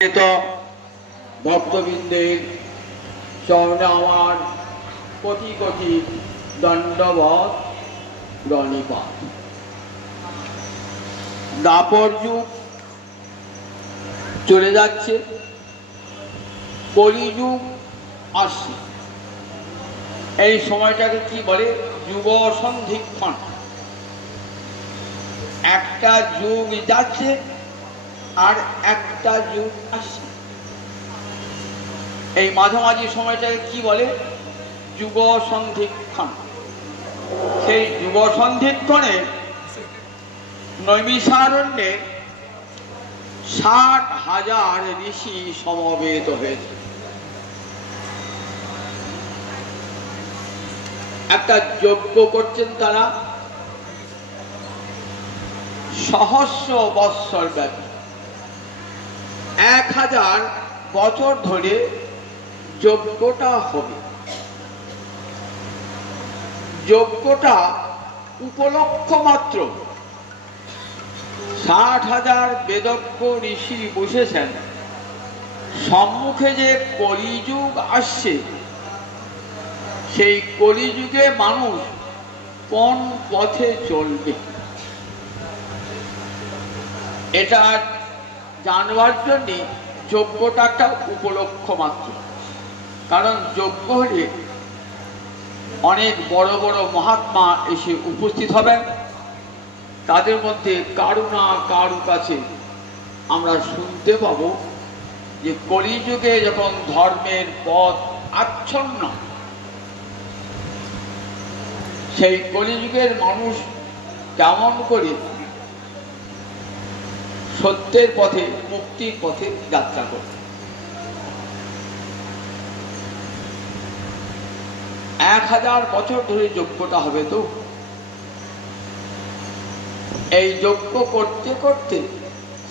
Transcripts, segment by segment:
তো ভক্তবৃন্দের চরণে আমার কোটি কোটি দণ্ডবত প্রণিপাত। দাপর যুগ চলে যাচ্ছে, কলিযুগ আসছে। এই সময়টাকে কি বলে? যুগ সন্ধিক্ষণ। একটা যুগ যাচ্ছে আর একটা যুগ আসছে। এই মাঝামাঝি সময়টাকে কি বলে? যুগ সন্ধিক্ষণ। সেই যুগ সন্ধিক্ষণে নৈমিষারণ্যে 60,000 ঋষি সমবেত হয়েছে। একটা যজ্ঞ করছেন তারা সহস্র বৎসর ব্যাপী। 1000 বছর ধরে যজ্ঞটা হবে। যজ্ঞটা উপলক্ষ মাত্র 60,000 বেদজ্ঞ ঋষি বসেছেন। সম্মুখে যে কলিযুগ আসছে, সেই কলিযুগে মানুষ কোন পথে চলবে এটা জানবার জন্য যজ্ঞটা একটা উপলক্ষ মাত্র। কারণ যজ্ঞ হলে অনেক বড় বড় মহাত্মা এসে উপস্থিত হবেন। তাদের মধ্যে কারো না কারো কাছে আমরা শুনতে পাব যে কলিযুগে যখন ধর্মের পথ আচ্ছন্ন, সেই কলিযুগের মানুষ কেমন করে সত্যের পথে, মুক্তির পথে যাত্রা করবে। 1000 বছর ধরে যজ্ঞটা হবে। তো এই যজ্ঞ করতে করতে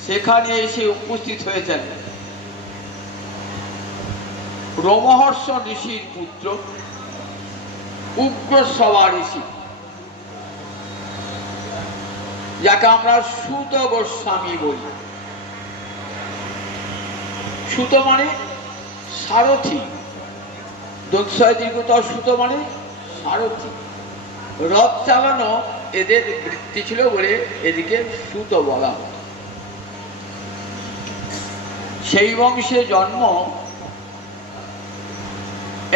সেখানে এসে উপস্থিত হয়েছেন রোমহর্ষ ঋষির পুত্র উগ্রশ্রবা ঋষি, যাকে আমরা সুত গোস্বামী বলি। সুত মানে সারথি, দোৎসয় দীর্ঘতর সুত মানে সারথি। রথ চালানো এদের বৃত্তি ছিল বলে এদিকে সুত বলা হতো। সেই বংশে জন্ম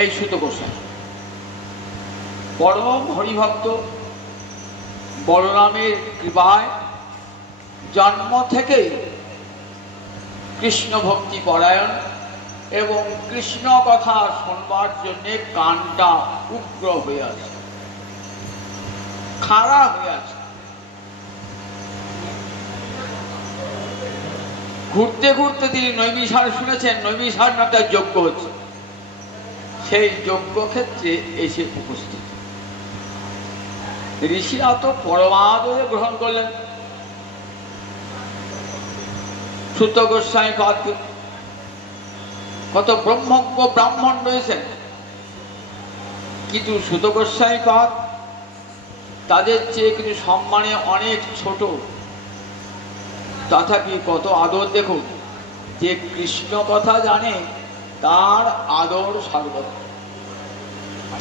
এই সুত গোস্বামী। পরম হরিভক্ত, বলরামের কৃপায় জন্ম থেকেই কৃষ্ণ ভক্তি পরায়ণ এবং কৃষ্ণ কথা শুনবার জন্য কানটা উগ্র হয়ে আছে, খাড়া হয়ে আছে। ঘুরতে ঘুরতে তিনি নৈমিষার শুনেছেন, নৈমিষার একটা যজ্ঞ হচ্ছে। সেই যজ্ঞ ক্ষেত্রে এসে উপস্থিত। ঋষিরা তো পরমাদরে গ্রহণ করলেন সুত গোস্বামী পাদকে। কত ব্রহ্মজ্ঞ ব্রাহ্মণ রয়েছেন, কিন্তু সুত গোস্বামী পাদ তাদের চেয়ে কিন্তু সম্মানে অনেক ছোট। তথাপি কত আদর দেখুন। যে কৃষ্ণ কথা জানে তার আদর সর্বত্র।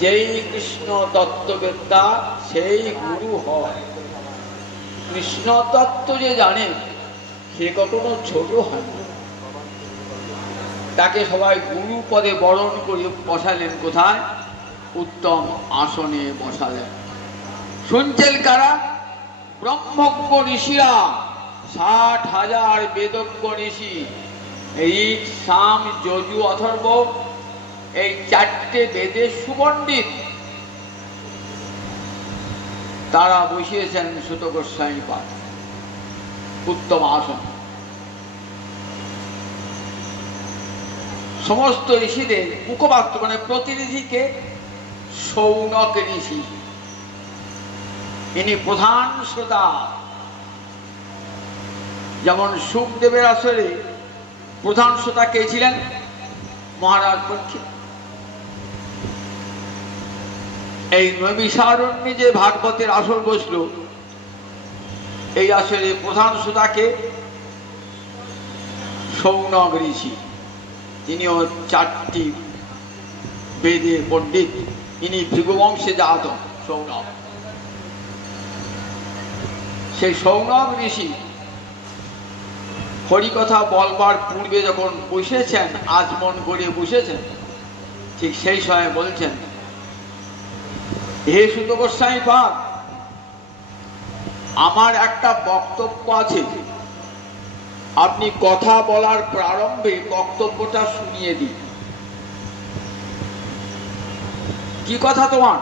যেই কৃষ্ণ তত্ত্ববেত্তা সেই গুরু হয়। কৃষ্ণ তত্ত্ব যে জানে সে কখনো ছোট হয় না। তাকে সবাই গুরু পদে বরণ করে বসালেন। কোথায়? উত্তম আসনে বসালেন। শুনছেন কারা? ব্রহ্মজ্ঞ ঋষিরা, 60,000 বেদজ্ঞ ঋষি। ঋক, সাম, যজু, অথর্ব, এই 4টে বেদের সুপণ্ডিত। তারা বসিয়েছেন সুত গোস্বামী পাদ উত্তম আসন। সমস্ত ঋষিদের মুখপাত্র মানে প্রতিনিধিকে শৌনক ঋষি, ইনি প্রধান শ্রোতা। যেমন সুখদেবের আসরে প্রধান শ্রোতা কে ছিলেন? মহারাজ পরীক্ষিত। এই নৈমিষারণ্যে যে ভাগবতের আসর বসল, এই আসরে প্রধান শ্রোতাকে সৌনক ঋষি, তিনিও 4টি বেদের পণ্ডিত। ইনি ভৃগুবংশে জাত সৌনক। সেই সৌনক ঋষি হরিকথা বলবার পূর্বে যখন বসেছেন, আচমন করে বসেছেন, ঠিক সেই সময় বলছেন, হে সুত গোস্বামী পাদ, আমার একটা বক্তব্য আছে, আপনি কথা বলার প্রারম্ভে বক্তব্যটা শুনিয়ে দিন। কি কথা তোমার?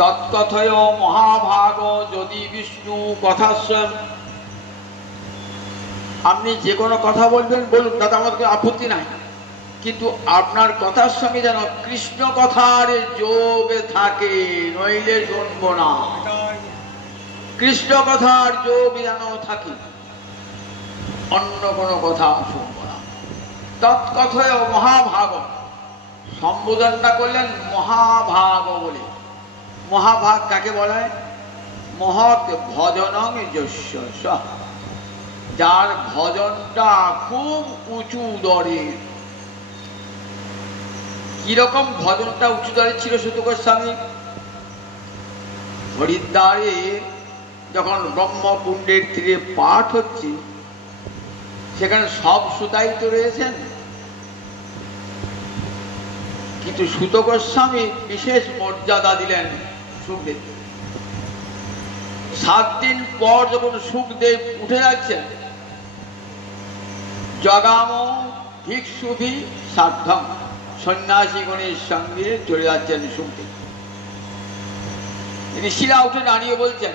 তৎকথয় মহাভাগ যদি বিষ্ণু কথা স্বয়ং। আপনি যে কোনো কথা বলবেন বলুন, তাতে আমাদের আপত্তি নাই, কিন্তু আপনার কথার সঙ্গে যেন কৃষ্ণ কথার যোগ থাকে, নইলে শুনবো না। কৃষ্ণ কথার যোগ যেন থাকে, অন্য কোনো কথা শুনবো না। তৎকথয় মহাভাগ, সম্বোধনটা করলেন মহাভাগ বলে। মহাভাগ কাকে বলা হয়? মহৎ ভজনং যস্য, যার ভজনটা খুব উঁচু দরের। কিরকম ভজনটা উঁচু দরের ছিল সুত গোস্বামী? হরিদ্বারে যখন ব্রহ্মকুণ্ডের তীরে পাঠ হচ্ছে, সেখানে সব সুতাই তো রয়েছেন, কিন্তু সুত গোস্বামী বিশেষ মর্যাদা দিলেন সুখদেব। 7 দিন পর যখন সুখদেব উঠে যাচ্ছেন, জগাম ভিক্ষুভি সার্ধম, সন্ন্যাসীগণের সঙ্গে চলে যাচ্ছেন সুখদেব। ঋষিরা উঠে দাঁড়িয়ে বলছেন,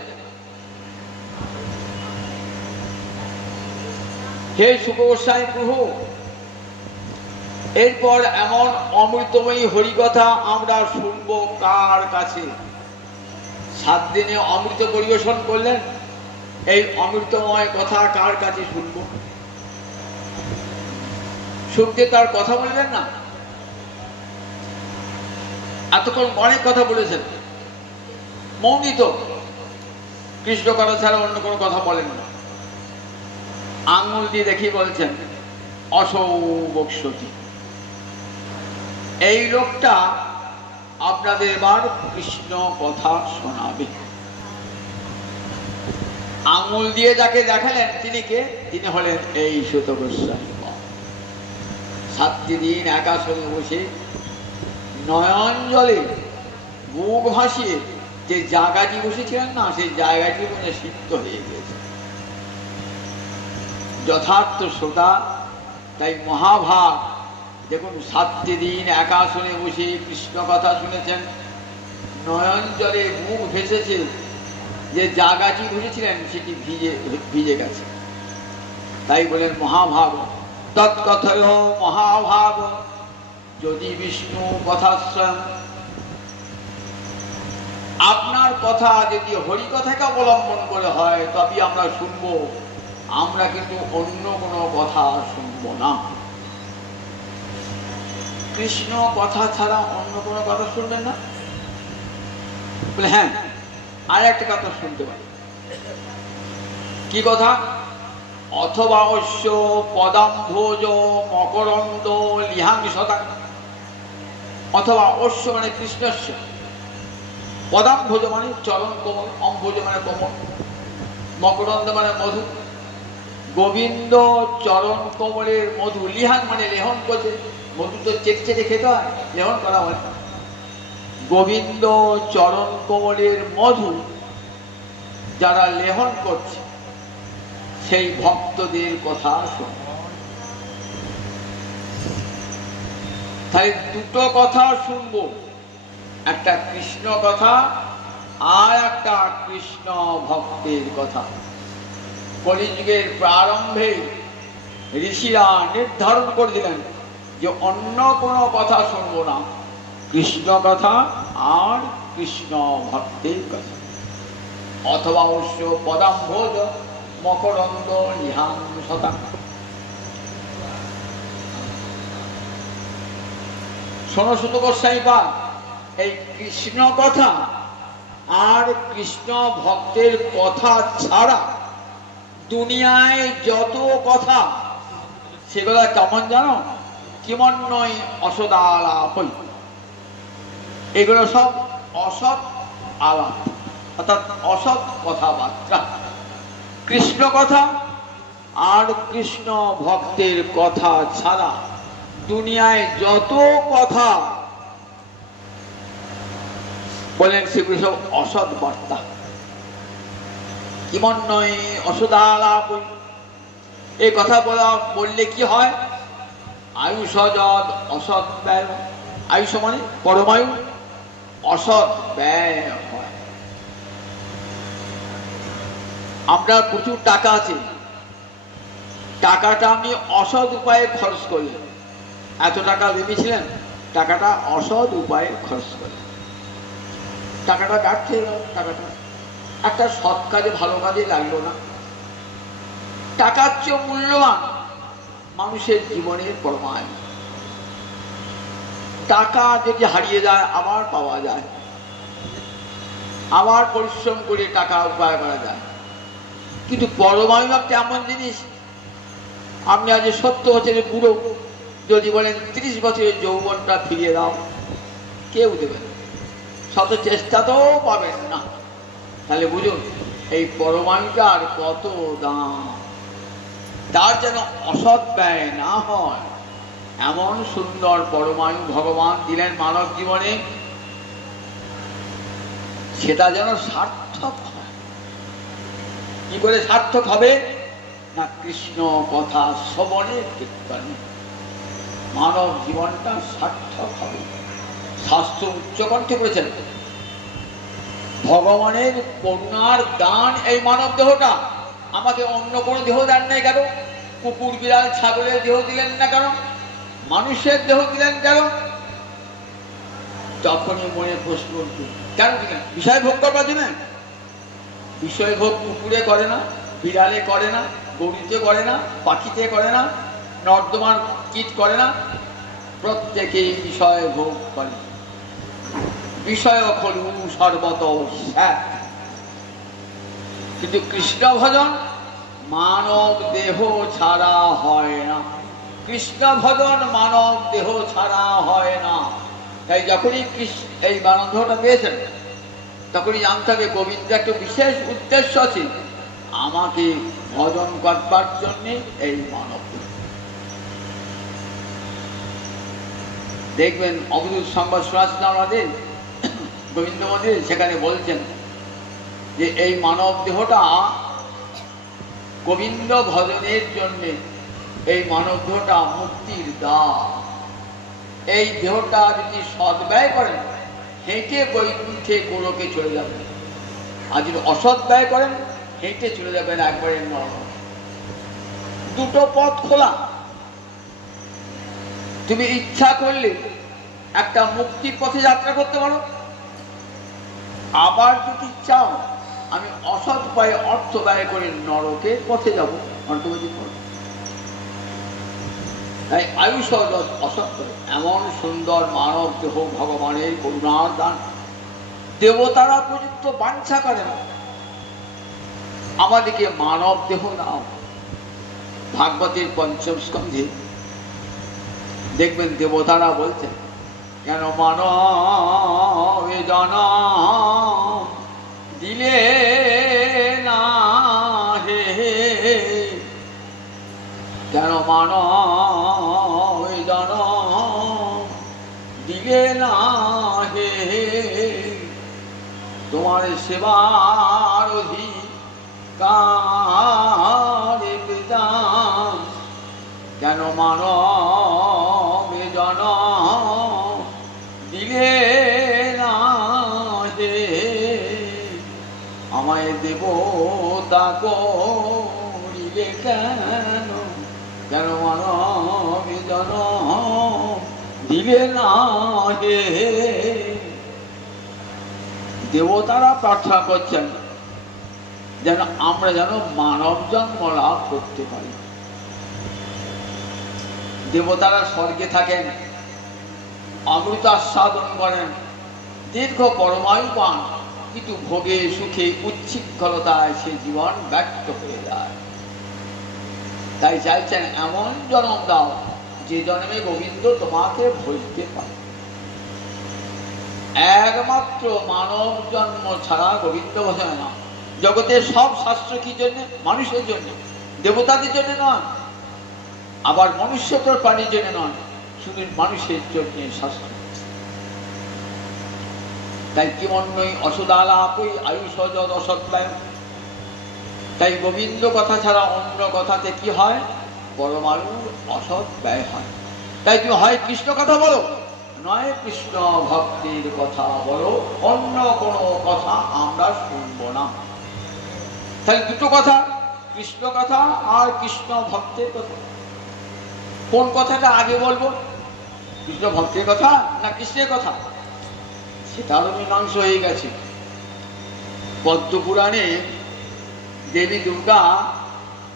হে সুখ গোস্বামী প্রভু, এরপর এমন অমৃতময়ী হরিকথা আমরা শুনবো কার কাছে? 7 দিনে অমৃত পরিবেশন করলেন, এই অমৃতময় কথা কার কাছে শুনবো? সুখদেব তার কথা বলবেন না? এতক্ষণ অনেক কথা বলেছেন, মৌনী তো, কৃষ্ণ কথা ছাড়া অন্য কোনো কথা বলেন না। আঙুল দিয়ে দেখি বলছেন, অসৌ বক্সতি, এই লোকটা আপনাদের এবার কৃষ্ণ কথা শোনাবে। আঙুল দিয়ে যাকে দেখালেন তিনি কে? তিনি হলেন এই সুত গোস্বামী। 7 দিন একাসনে বসে নয়ন জলে বুক ভাসিয়ে যে জায়গাটি বসেছিলেন না, সেই জায়গাটি মনে সিদ্ধ হয়ে গেছে। যথার্থ শ্রোতা, তাই মহাভাগ দেখুন 7 দিন একাসনে বসে কৃষ্ণ কথা শুনেছেন, নয়ন জলে মুখ ভেসেছে, যে জায়গাটি বসেছিলেন সেটি ভিজে গেছে। তাই বলেন মহাভাগ। তৎকথয় মহাভাগ যদি বিষ্ণু কথা স্বয়ং, আপনার কথা যদি হরিকথাকে অবলম্বন করে হয় তবে আমরা শুনবো, আমরা কিন্তু অন্য কোনো কথা শুনবো না। কৃষ্ণ কথা ছাড়া অন্য কোনো কথা শুনবেন না? বলে হ্যাঁ, আর একটা কথা শুনতে পারি। কি কথা? অথবা অবশ্য পদাম্ভোজ মকরন্দ লিহাংসতা। অথবা অবশ্য মানে কৃষ্ণস্য, পদাম্ভোজ মানে চরণ কোমল, অম্ভোজ মানে কোমল, মকরন্দ মানে মধু। গোবিন্দ চরণ কোমলের মধু, লিহান মানে লেহন করছে, মধু তো চেটে খেতে হয়, লেহন করা হয়। গোবিন্দ চরণ কোমলের মধু যারা লেহন করছে, সেই ভক্তদের কথা শোন। তাই দুটো কথা শুনবো, একটা কৃষ্ণ কথা আর একটা কৃষ্ণ ভক্তের কথা। কলিযুগের প্রারম্ভে ঋষিরা নির্ধারণ করে দিলেন যে অন্য কোনো কথা শুনবো না, কৃষ্ণ কথা আর কৃষ্ণ ভক্তের কথা। অথবা অবশ্য পদাম্ভোজ মকরন্দ লিহাংসতা। শোনো সুত গোস্বামী পাদ, এই কৃষ্ণ কথা আর কৃষ্ণ ভক্তের কথা ছাড়া দুনিয়ায় যত কথা সেগুলো কেমন জানো? কিমন্নই অসদালাপই, এগুলো সব অসৎ আলাপ, অর্থাৎ অসৎ কথাবার্তা। কৃষ্ণ কথা আর কৃষ্ণ ভক্তের কথা ছাড়া দুনিয়ায় যত কথা বলেন সেগুলো সব অসৎ বার্তা। কিমন্নই অসদালাপই, এই কথা বললে কি হয়? আয়ুষ যদ অসৎ ব্যয়, আয়ুষ মানে পরমায়ু, অসৎ ব্যয় হয়। আপনার প্রচুর টাকা আছে, টাকাটা আপনি অসৎ উপায়ে খরচ করলেন, এত টাকা ভেবেছিলেন, টাকাটা অসৎ উপায়ে খরচ করলেন, টাকাটা ব্যর্থ হয়ে গেল, টাকাটা একটা সৎ কাজে ভালো কাজে লাগলো না। টাকার চেয়ে মূল্যবান মানুষের জীবনের পরমায়ু। টাকা যদি হারিয়ে যায় আবার পাওয়া যায়, আবার পরিশ্রম করে টাকা উপায় করা যায়, কিন্তু পরমায়ু একটা এমন জিনিস, আপনি আজ 70 বছরের বুড়ো, যদি বলেন 30 বছরের যৌবনটা ফিরিয়ে দাও, কেউ দেবেন, শত চেষ্টাতেও পাবেন না। তাহলে বুঝুন এই পরমায়ুটার কত দাম। তার যেন অসৎ ব্যয় না হয়, এমন সুন্দর পরমায়ু ভগবান দিলেন মানব জীবনে, সেটা যেন সার্থক হয়। কি করে সার্থক হবে? না কৃষ্ণ কথা শ্রবণে কীর্তনে মানব জীবনটা সার্থক হবে। শাস্ত্র উচ্চকণ্ঠে করেছেন, ভগবানের করুণার দান এই মানব দেহটা। আমাকে অন্য কোনো দেহ দেন নাই কেন? কুকুর বিড়াল ছাগলের দেহ দিলেন না কেন? মানুষের দেহ দিলেন কেন? তখনই মনে প্রশ্ন উঠবে, কেন দিলেন? বিষয় ভোগ করবার দিলেন? বিষয় ভোগ কুকুরে করে না, বিড়ালে করে না, গরুতে করে না, পাখিতে করে না, নর্দমার কীট করে না, প্রত্যেকেই বিষয় ভোগ করে। বিষয় খলু সর্বত স্যাৎ। কিন্তু কৃষ্ণ ভজন মানব দেহ ছাড়া হয় না। কৃষ্ণ ভজন মানব দেহ ছাড়া হয় না। তাই যখনই এই মানব দেহটা পেয়েছেন, তখনই জানতে হবে গোবিন্দ একটা বিশেষ উদ্দেশ্য আছে, আমাকে ভজন করবার জন্যে এই মানব। দেখবেন অবধূত সংবাদ শোনাচ্ছিলাম আমাদের গোবিন্দ মন্দিরে, সেখানে বলছেন যে এই মানব দেহটা গোবিন্দ ভজনের জন্য, এই মানব দেহটা মুক্তির দ্বার। এই দেহটা যদি সদ্ব্যয় করেন, হেঁটে বৈকুণ্ঠে গোলকে চলে যাবেন, আর যদি অসৎ ব্যয় করেন, হেঁটে চলে যাবেন একবারে নরক। দুটো পথ খোলা। তুমি ইচ্ছা করলে একটা মুক্তির পথে যাত্রা করতে পারো, আবার যদি চাও আমি অসৎ উপায়ে অর্থ ব্যয় করে নরকের পথে যাব, অন্তর্গতি করো। তাই আয়ুষ অসৎ করে এমন সুন্দর মানব দেহ ভগবানের করুণার দান। দেবতারা পর্যন্ত বাঞ্ছা করে না, আমাদেরকে মানব দেহ নাও। ভাগবতের 5ম স্কন্ধে দেখবেন দেবতারা বলছেন, কেন মানব জনম দিলে না হে, কেন মানব জনম দিলে না হে, তোমার সেবার অধিকার পেতাম, কেন মানব জনম দিলে না হে, আমায় দেবতা করিলে কেন, কেন মানব জনম দিলে না হে। দেবতারা প্রার্থনা করছেন যেন আমরা যেন মানব জন্ম লাভ করতে পারি। দেবতারা স্বর্গে থাকেন, অমৃত আস্বাদন করেন, দীর্ঘ পরমায়ু পান, কিন্তু ভোগে সুখে উচ্ছৃঙ্খলতায় সে জীবন ব্যর্থ হয়ে যায়। তাই চাইছেন এমন জন্ম দাও যে জন্মে গোবিন্দ তোমাকে ভজতে পারে। একমাত্র মানব জন্ম ছাড়া গোবিন্দ ভজন না। জগতের সব শাস্ত্র কি জন্য? মানুষের জন্য, দেবতাদের জন্য নয়, আবার মনুষ্যতর প্রাণীর জন্য নয়, শুধু মানুষের জন্য শাস্ত্র। তাই কিমন্যই অসদালাপই আয়ুষ যদ অসৎবায়। তাই গোবিন্দ কথা ছাড়া অন্য কথাতে কি হয়? পরমাণুর অসৎ ব্যয় হয়। তাই তুমি হয় কৃষ্ণ কথা বলো, নয় কৃষ্ণ ভক্তির কথা বলো, অন্য কোনো কথা আমরা শুনব না। তাহলে দুটো কথা, কৃষ্ণ কথা আর কৃষ্ণ ভক্তের কথা। কোন কথাটা আগে বলবো? কৃষ্ণ ভক্তের কথা না কৃষ্ণের কথা? সেটারও মীমাংস হয়ে গেছে। পদ্মপুরাণে দেবী দুর্গা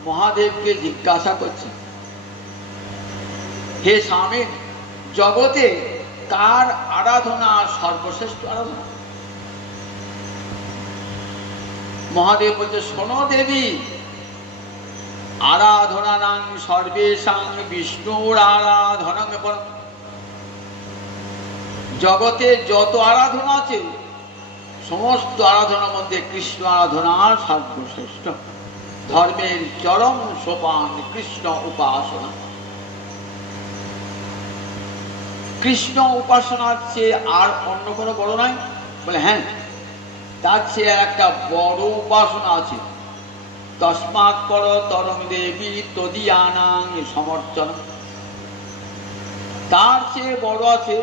মহাদেবকে জিজ্ঞাসা করছেন, হে স্বামী, জগতে কার আরাধনা সর্বশ্রেষ্ঠ আরাধনা? মহাদেব বলছে, শোনো দেবী, আরাধনা নাং সর্বেশাং বিষ্ণুর আরাধনা। জগতে যত আরাধনা আছে সমস্ত আরাধনার মধ্যে কৃষ্ণ আরাধনা সর্বশ্রেষ্ঠ। ধর্মের চরম সোপান কৃষ্ণ উপাসনা। কৃষ্ণ উপাসনার চেয়ে আর অন্য কোনো বড় নাই? বলে হ্যাঁ, তার চেয়ে একটা বড় উপাসনা আছে। তস্মাৎ পর তরং দেবী তদীয়ানাং সমর্চন। তার চেয়ে বড় আছে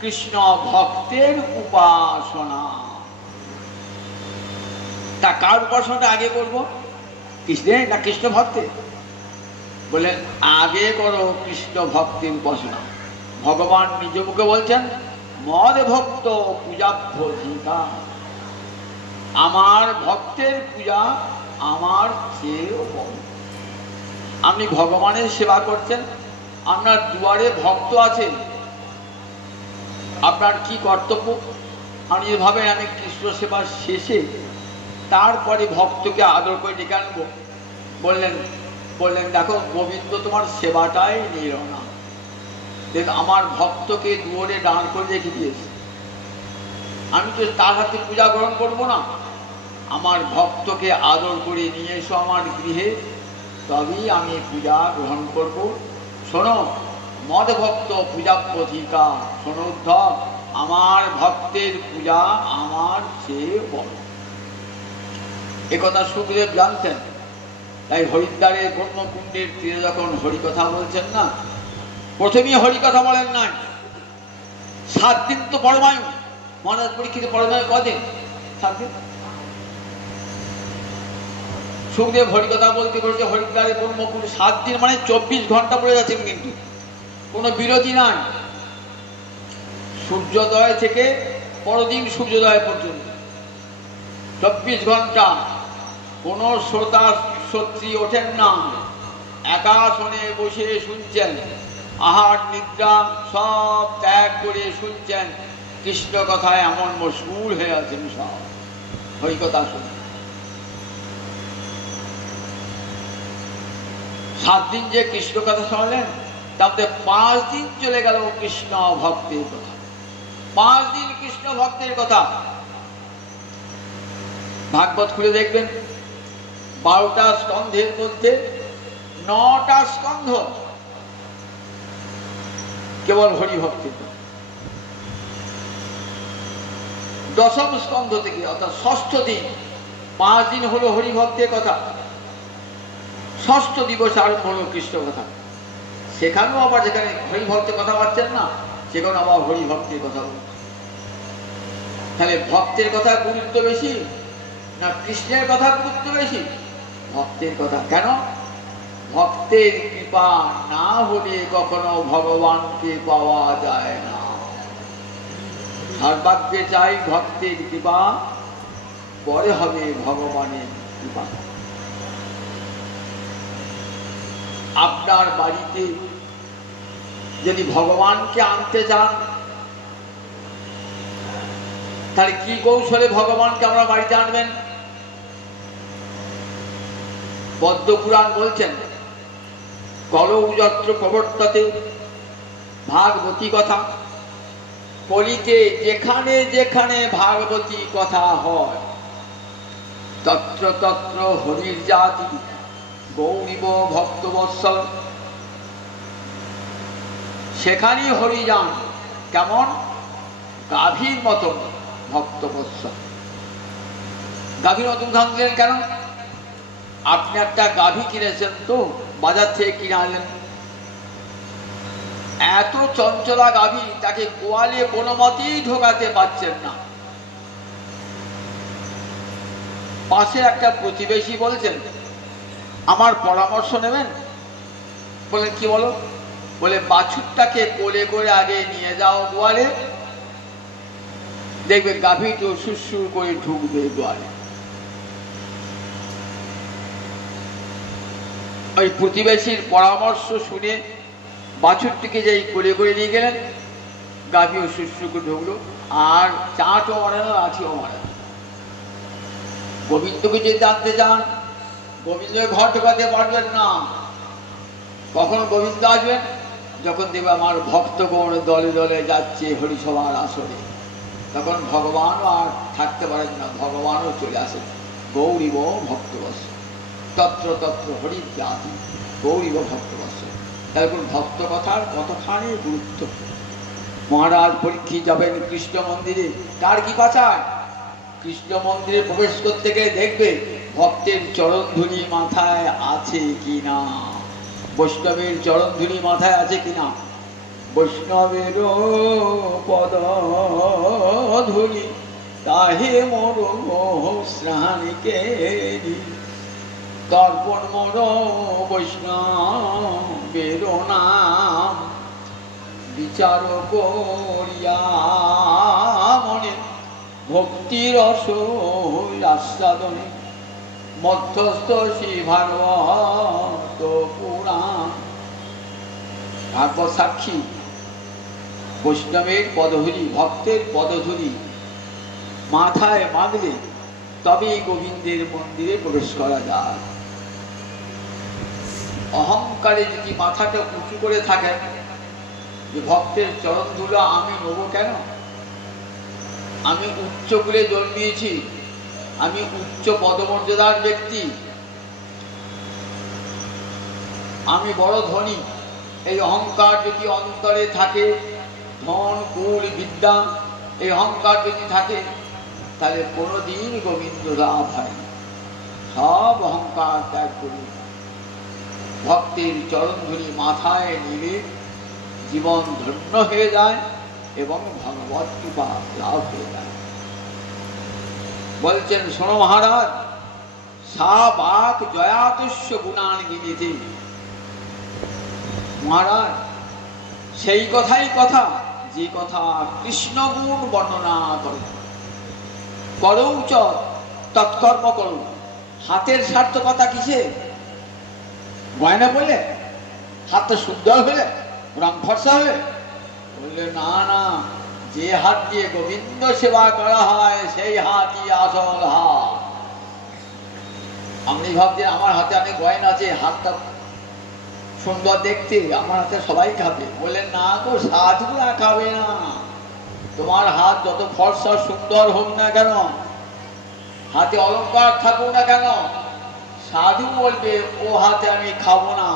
কৃষ্ণ ভক্তের উপাসনা। তা কার উপাসনাটা আগে করবো? কৃষ্ণের না কৃষ্ণ ভক্তের? বলেন আগে করো কৃষ্ণ ভক্তের উপাসনা। ভগবান নিজ মুখে বলছেন, মদ ভক্ত পূজাভ্যধিকা। আমার ভক্তের পূজা আমার চেয়েও বড়। আপনি ভগবানের সেবা করছেন, আপনার দুয়ারে ভক্ত আছেন, আপনার কি কর্তব্য? আপনি যে ভাবেন আমি কৃষ্ণ সেবার শেষে তারপরে ভক্তকে আদর করে ডেকে আনবো, বললেন দেখো গোবিন্দ তোমার সেবাটাই নিল না। দেখ, আমার ভক্তকে দুয়ারে দাঁড় করে রেখে দিয়েছে, আমি তো তার হাতে পূজা গ্রহণ করব না। আমার ভক্তকে আদর করে নিয়ে এসো আমার গৃহে, তবেই আমি পূজা গ্রহণ করব। শোনো, মদ ভক্ত পূজা পথিকা। শোনো উদ্ধব, আমার ভক্তের পূজা আমার চেয়ে বড়। একথা সুখদেব জানতেন। তাই হরিদ্বারের ব্রহ্মকুণ্ডের তীরে যখন হরিকথা বলছেন না, প্রথমেই হরিকথা বলেন নাই। 7 দিন তো পরমায়ু, মহারাজ পরীক্ষিত পরমায়ু কদিন? 7 দিন। সুখদেব হরিকথা বলতে বলছে হরিদ্বারের ব্রহ্মকুণ্ডে 7 দিন, মানে 24 ঘন্টা পড়ে যাচ্ছেন, কিন্তু কোনো বিরতি নাই। সূর্যোদয় থেকে পরদিন সূর্যোদয় পর্যন্ত 24 ঘন্টা। কোন শ্রোতা সত্যি ওঠেন না, একাসনে বসে শুনছেন, আহার নিদ্রা সব ত্যাগ করে শুনছেন, কৃষ্ণ কথায় এমন মশগুল হয়ে আছেন সব হরিকথা শুনে। 7 দিন যে কৃষ্ণ কথা শোনালেন, তাতে 5 দিন চলে গেল কৃষ্ণ ভক্তের কথা। 5 দিন কৃষ্ণ ভক্তের কথা। ভাগবত খুলে দেখবেন, 12টা স্কন্ধের মধ্যে 9টা স্কন্ধ কেবল হরিভক্তের কথা। 10ম স্কন্ধ থেকে অর্থাৎ 6ষ্ঠ দিন, 5 দিন হলো হরিভক্তের কথা। 6ষ্ঠ দিবস আরম্ভ হলো কৃষ্ণ কথা। সেখানেও আবার যেখানে হরিভক্তের কথা পাচ্ছেন না, সেখানে আবার হরিভক্তের কথা বলছে। তাহলে ভক্তের কথা গুরুত্ব বেশি না কৃষ্ণের কথা গুরুত্ব বেশি? ভক্তের কথা। কেন? ভক্তের কৃপা না হলে কখনো ভগবানকে পাওয়া যায় না। সর্বাগ্রে চাই ভক্তের কৃপা, পরে হবে ভগবানের কৃপা। আপনার বাড়িতে যদি ভগবানকে আনতে চান, তাহলে কি কৌশলে ভগবানকে আমরা বাড়িতে আনবেন? পদ্মপুরাণ বলছেন, কলৌ যত্র প্রবর্ততে ভাগবতী কথা। কলিতে যেখানে যেখানে ভাগবতী কথা হয় তত্র তত্র হরির জাতি গৌরীব ভক্তবৎসল। সেখানেই হরি যান কেমন? গাভীর মতন ভক্তবৎসল। গাভীর মতন উদাহরণ দিলেন কেন? আপনি একটা গাভী কিনেছেন, তো বাজার থেকে কিনে আনলেন, এত চঞ্চলা গাভী, তাকে গোয়ালে কোনো মতেই ঢোকাতে পারছেন না। পাশে একটা প্রতিবেশী বলছেন, আমার পরামর্শ নেবেন? বলেন কি বলো? বলে বাছুরটাকে কোলে করে আগে নিয়ে যাও গোয়ালে, দেখবে গাভী তো সুরসুর করে ঢুকবে গোয়ালে। ওই প্রতিবেশীর পরামর্শ শুনে বাছুরটিকে যেই কোলে করে নিয়ে গেলেন, গাভীও সুরসুর করে ঢুকলো, আর চাটও মারে না, লাঠিও মারে না। গোবিন্দকে যদি জানতে চান, গোবিন্দের ঘর ঢোকাতে পারবেন না। কখন গোবিন্দ আসবেন? যখন দেখবে আমার ভক্তগণ দলে দলে যাচ্ছে হরিসভার আসরে, তখন ভগবানও আর থাকতে পারেন না, ভগবানও চলে আসেন। গৌরীব ভক্তবৎস তত্র তত্র হরির জাতি গৌরীব ভক্তবৎস। এখন ভক্ত কথার কতখানি গুরুত্ব। মহারাজ পরীক্ষিত যাবেন কৃষ্ণ মন্দিরে, তার কি পাচার? কৃষ্ণ মন্দিরে প্রবেশ করতে গিয়ে দেখবে ভক্তের চরণধুলি মাথায় আছে কিনা, বৈষ্ণবের চরণধুলি মাথায় আছে কিনা। বৈষ্ণবের পদধুলি তাহে মোর শ্রাণীকে তর্পণ মোর বৈষ্ণবের নাম বিচার করিয়া মনে ভক্তির আস্বাদনে মধ্যস্থ শ্রী ভাগবত পুরাণ। ভাগবত সাক্ষী, বৈষ্ণবের পদধূলি, ভক্তের পদধূলি মাথায় মাগলে তবেই গোবিন্দের মন্দিরে প্রবেশ করা যায়। অহংকারে যদি মাথাটা উঁচু করে থাকে যে ভক্তের চরণ ধুলো আমি নেব কেন, আমি উচ্চ কুলে জন্মিয়েছি, আমি উচ্চ পদমর্যাদার ব্যক্তি, আমি বড় ধনী, এই অহংকার যদি অন্তরে থাকে, ধন কুল বিদ্যা এই অহংকার যদি থাকে, তাহলে কোনোদিন গোবিন্দ লাভ হয় না। সব অহংকার ত্যাগ করি, ভক্তের চরণধুলি মাথায় নিলে জীবন ধন্য হয়ে যায় এবং ভগবত কৃপা লাভ হয়ে যায়। বলছেন শোনো মহারাজ, সা বাক জয়াতুষ্য গুণান গিনিতে। মহারাজ সেই কথাই কথা, যে কথা কৃষ্ণ গুণ বর্ণনা করে। করৌ চ তৎকর্ম করো। হাতের সার্থকতা কিসে? গয়না বললে হাতটা সুন্দর হলে, রং ফর্সা হলে? বললে না না, যে হাত দিয়ে গোবিন্দ সেবা করা হয় সেই হাতই আসল হাত। আপনি ভাবছেন আমার হাতে অনেক গয়না আছে, হাতটা সুন্দর দেখতে, আমার হাতে সবাই খাবে। বললেন না গো, সাধুরা খাবে না। তোমার হাত যত ফর্সা সুন্দর হোক না কেন, হাতে অলঙ্কার থাকুক না কেন, সাধু বলবে ও হাতে আমি খাবো না,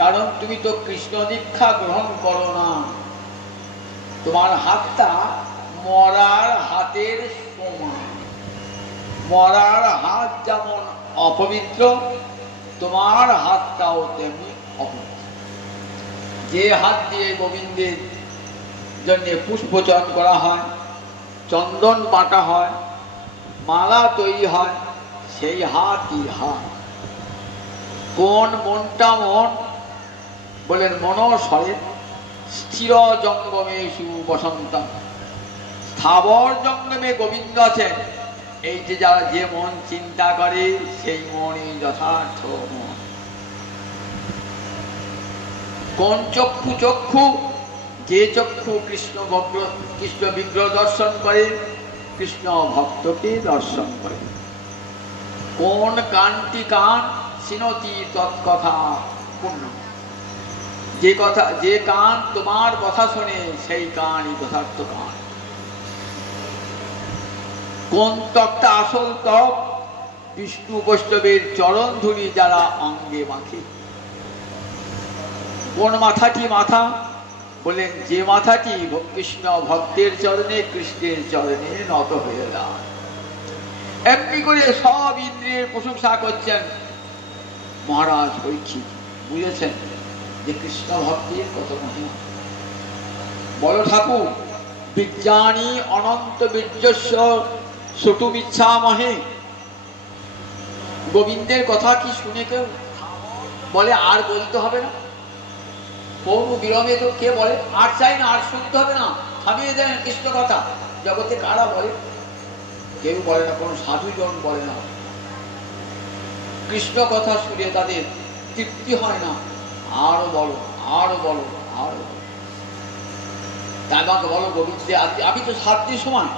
কারণ তুমি তো কৃষ্ণ দীক্ষা গ্রহণ করো না। তোমার হাতটা মরার হাতের সমান। মরার হাত যেমন অপবিত্র, তোমার হাতটাও তেমনি অপবিত্র। যে হাত দিয়ে গোবিন্দের জন্য পুষ্পচয়ন করা হয়, চন্দন বাটা হয়, মালা তৈরি হয়, সেই হাতই হাত। কোন মনটা মন? বলেন মনসরে স্থির জঙ্গমেষু বসন্ত। স্থাবর জঙ্গমে গোবিন্দ আছেন, এই যে যারা যে মন চিন্তা করে সেই মনই যথার্থ মন। কোন চক্ষু? চক্ষু যে চক্ষু কৃষ্ণ বিগ্রহ দর্শন করে, কৃষ্ণ ভক্তকে দর্শন করে। কোন কানটি? কান শিনতি তৎকথা পূর্ণ। যে কান তোমার কথা শোনে সেই কানই যথার্থ কান। কোন ত্বকটা আসল ত্বক? বিষ্ণু বৈষ্ণবের চরণ ধুলি যারা অঙ্গে মাখে। কোন মাথাটি মাথা? বলেন যে মাথাটি কৃষ্ণ ভক্তের চরণে, কৃষ্ণের চরণে নত হয়ে যায়। এমনি করে সব ইন্দ্রিয়ের প্রশংসা করছেন মহারাজ পরীক্ষিত। বুঝেছেন যে কৃষ্ণ ভক্তির কত মহিমা। বলো ঠাকুর, বিজ্ঞানী অনন্ত বীর্যস্য সুতুমিচ্ছামহে। গোবিন্দের কথা কি শুনে কেউ বলে আর বলতে হবে না? কোন বিরমে তো কে বলে আর চাই না, আর শুনতে হবে না, থামিয়ে দেন কৃষ্ণ কথা? জগতে কারা বলে? কেউ বলে না, কোন সাধুজন বলে না। কৃষ্ণ কথা শুনে তাদের তৃপ্তি হয় না, আরো বলো, আরো বলো, আরো বলো। তাই আমাকে বলো গোবিন্দে, আমি তো 7 দিন সময়,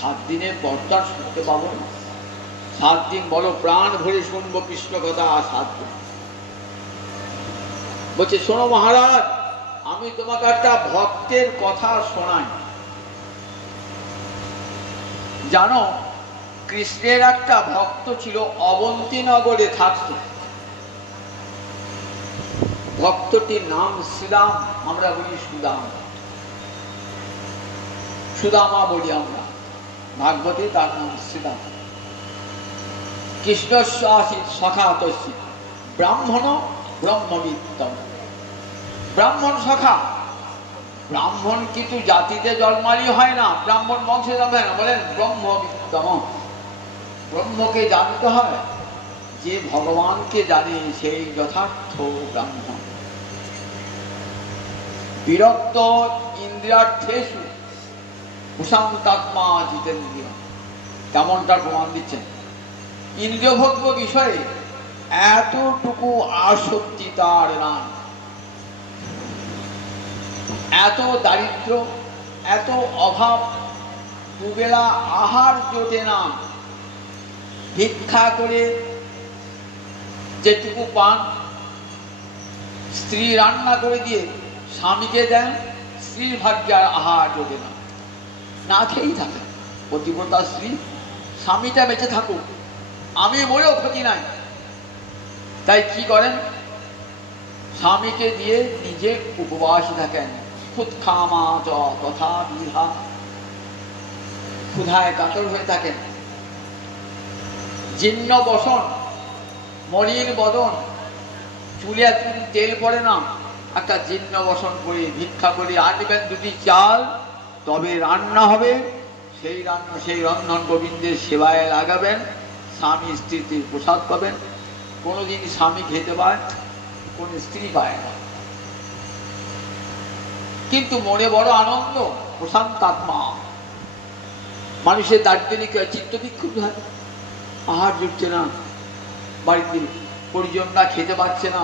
7 দিনের বর্তার শুনতে পাবো না। 7 দিন বলো প্রাণ ভরে শুনবো কৃষ্ণ কথা। আর 7 দিন বলছে শোনো মহারাজ, আমি তোমাকে একটা ভক্তের কথা শোনাই। জানো, কৃষ্ণের একটা ভক্ত ছিল, অবন্তীনগরে থাকত। ভক্তটির নাম শ্রীরাম, আমরা বলি সুদাম, সুদামা বলি আমরা, ভাগবতে তার নাম শ্রীরাম। কৃষ্ণস্য আসিত সখা তস্য ব্রাহ্মণ ব্রহ্মবিত্তম। ব্রাহ্মণ সখা, ব্রাহ্মণ কিন্তু জাতিতে জন্মালি হয় না, ব্রাহ্মণ বংশে জন্মায় না। বলেন ব্রহ্মবিত্তম, ব্রহ্মকে জানতে হয়। যে ভগবানকে জানে সেই যথার্থ ব্রাহ্মণ। বিরক্ত ইন্দ্রিয়ার্থেষু প্রশান্তাত্মা জিতেন্দ্রিয়। কেমনটার প্রমাণ দিচ্ছেন? ইন্দ্রিয়ভোগ্য বিষয়ে এতটুকু আসক্তি তার নাই, এত দারিদ্র, এত অভাব, দুবেলা আহার জোটে না, ভিক্ষা করে যেটুকু পান স্ত্রী রান্না করে দিয়ে স্বামীকে দেন, স্ত্রীর ভাগ্যে আর আহার জোটে না, না খেয়েই থাকে। পতিব্রতা স্ত্রী, স্বামীটা বেঁচে থাকুক, আমি বলেও ক্ষতি নাই। তাই কি করেন? স্বামীকে দিয়ে নিজে উপবাসী থাকেন। ক্ষুৎখামা চ তথা বিহা, ক্ষুধায় কাতর হয়ে থাকেন। জীর্ণ বসন, মলিন বদন, চুলে এতদিন তেল পড়ে না, একটা জীর্ণ বসন করে ভিক্ষা করে আনবেন 2টি চাল, তবে রান্না হবে। সেই রন্ধন গোবিন্দের সেবায় লাগাবেন, স্বামী স্ত্রীর প্রসাদ পাবেন। কোনোদিন স্বামী খেতে পায়, কোন স্ত্রী পায় না, কিন্তু মনে বড় আনন্দ, প্রশান্তাত্মা। মানুষের দার্শনিক চিত্ত বিক্ষুব্ধ হয়, আহার জুটছে না, বাড়িতে পরিজনরা খেতে পাচ্ছে না,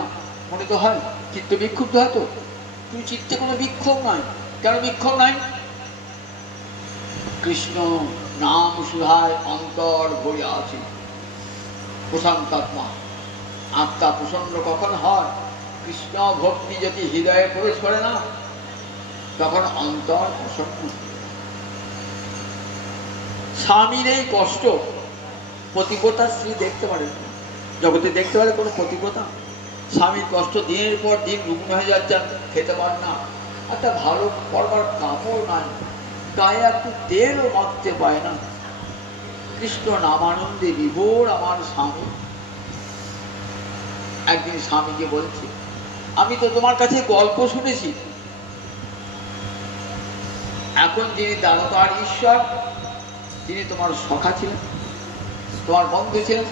মনে তো হয় চিত্ত বিক্ষুব্ধ হয়। তো তুমি চিত্তে কোনো বিক্ষোভ নাই, কেন বিক্ষোভ নাই? কৃষ্ণ নাম সুধায় অন্তর ভরে আছে, প্রশান্তাত্মা। আত্মা প্রসন্ন কখন হয়? কৃষ্ণ ভক্তি যদি হৃদয়ে প্রবেশ করে না, তখন অন্তর প্রসন্ন। স্বামীর এই কষ্ট পতিব্রতা স্ত্রী দেখতে পারে, জগতে দেখতে পারে কোনো পতিব্রতা? স্বামীর কষ্ট দিনের পর দিন রুগ্ন হয়ে যাচ্ছেন, খেতে পার না, একটা ভালো পরবার কাপড় নাই, গায়ে একটু তেলও মাখতে পায় না। কৃষ্ণ নামানন্দে বিভোর আমার স্বামী। একদিন স্বামীকে বলছে, আমি তো তোমার কাছে গল্প শুনেছি, এখন যিনি দাতার ঈশ্বর, তিনি তোমার সখা ছিলেন, তোমার বন্ধু ছিলেন।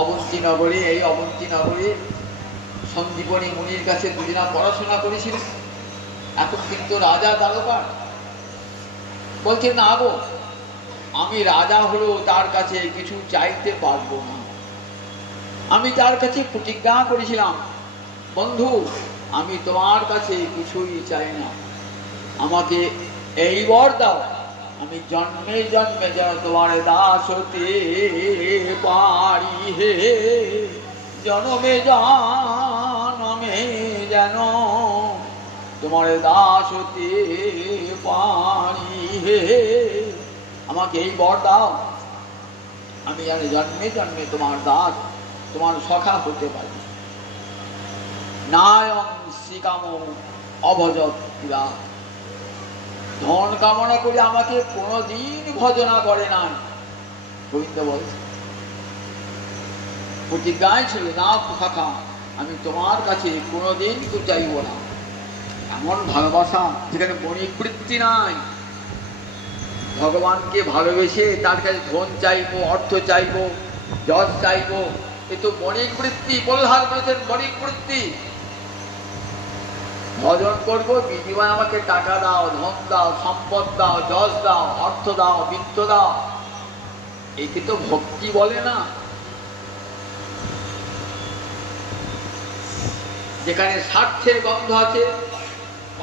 অবন্তীনগরে, এই অবন্তীনগরে সন্দীপনী মুনির কাছে 2 দিন পড়াশোনা করেছিলেন। এখন কিন্তু রাজা দ্বারকার। বলছে না গো, আমি রাজা হলেও তার কাছে কিছু চাইতে পারবো না। আমি তার কাছে প্রতিজ্ঞা করেছিলাম, বন্ধু আমি তোমার কাছে কিছুই চাই না, আমাকে এই বর দাও, আমি জন্মে জন্মে যেন তোমার দাস হতে পারি হে, জনমে জনমে যেন তোমার দাস হতে পারি হে, আমাকে এই বর দাও, আমি যেন জন্মে জন্মে তোমার দাস, তোমার সখা হতে পারি। নায়ং শ্রীকাম অভজত পুরা, ধন কামনা করে আমাকে কোনদিন ভজনা করে নাই। গোবিন্দ বলছে, প্রতিজ্ঞায় ছিল না সখা, আমি তোমার কাছে কোনোদিন তো চাইব না। এমন ভালোবাসা যেখানে বণিকবৃত্তি নাই, ভগবানকে ভালোবেসে তার কাছে ধন চাইবো, অর্থ চাইবো, যশ চাইবো, এ তো বণিকবৃত্তি। প্রহ্লাদ বলেছেন বণিকবৃত্তি। ভজন করবো, বিনিময় আমাকে টাকা দাও, ধন দাও, সম্পদ দাও, যশ দাও, অর্থ দাও, বিত্ত দাও, একে তো ভক্তি বলে না। যেখানে স্বার্থের গন্ধ আছে,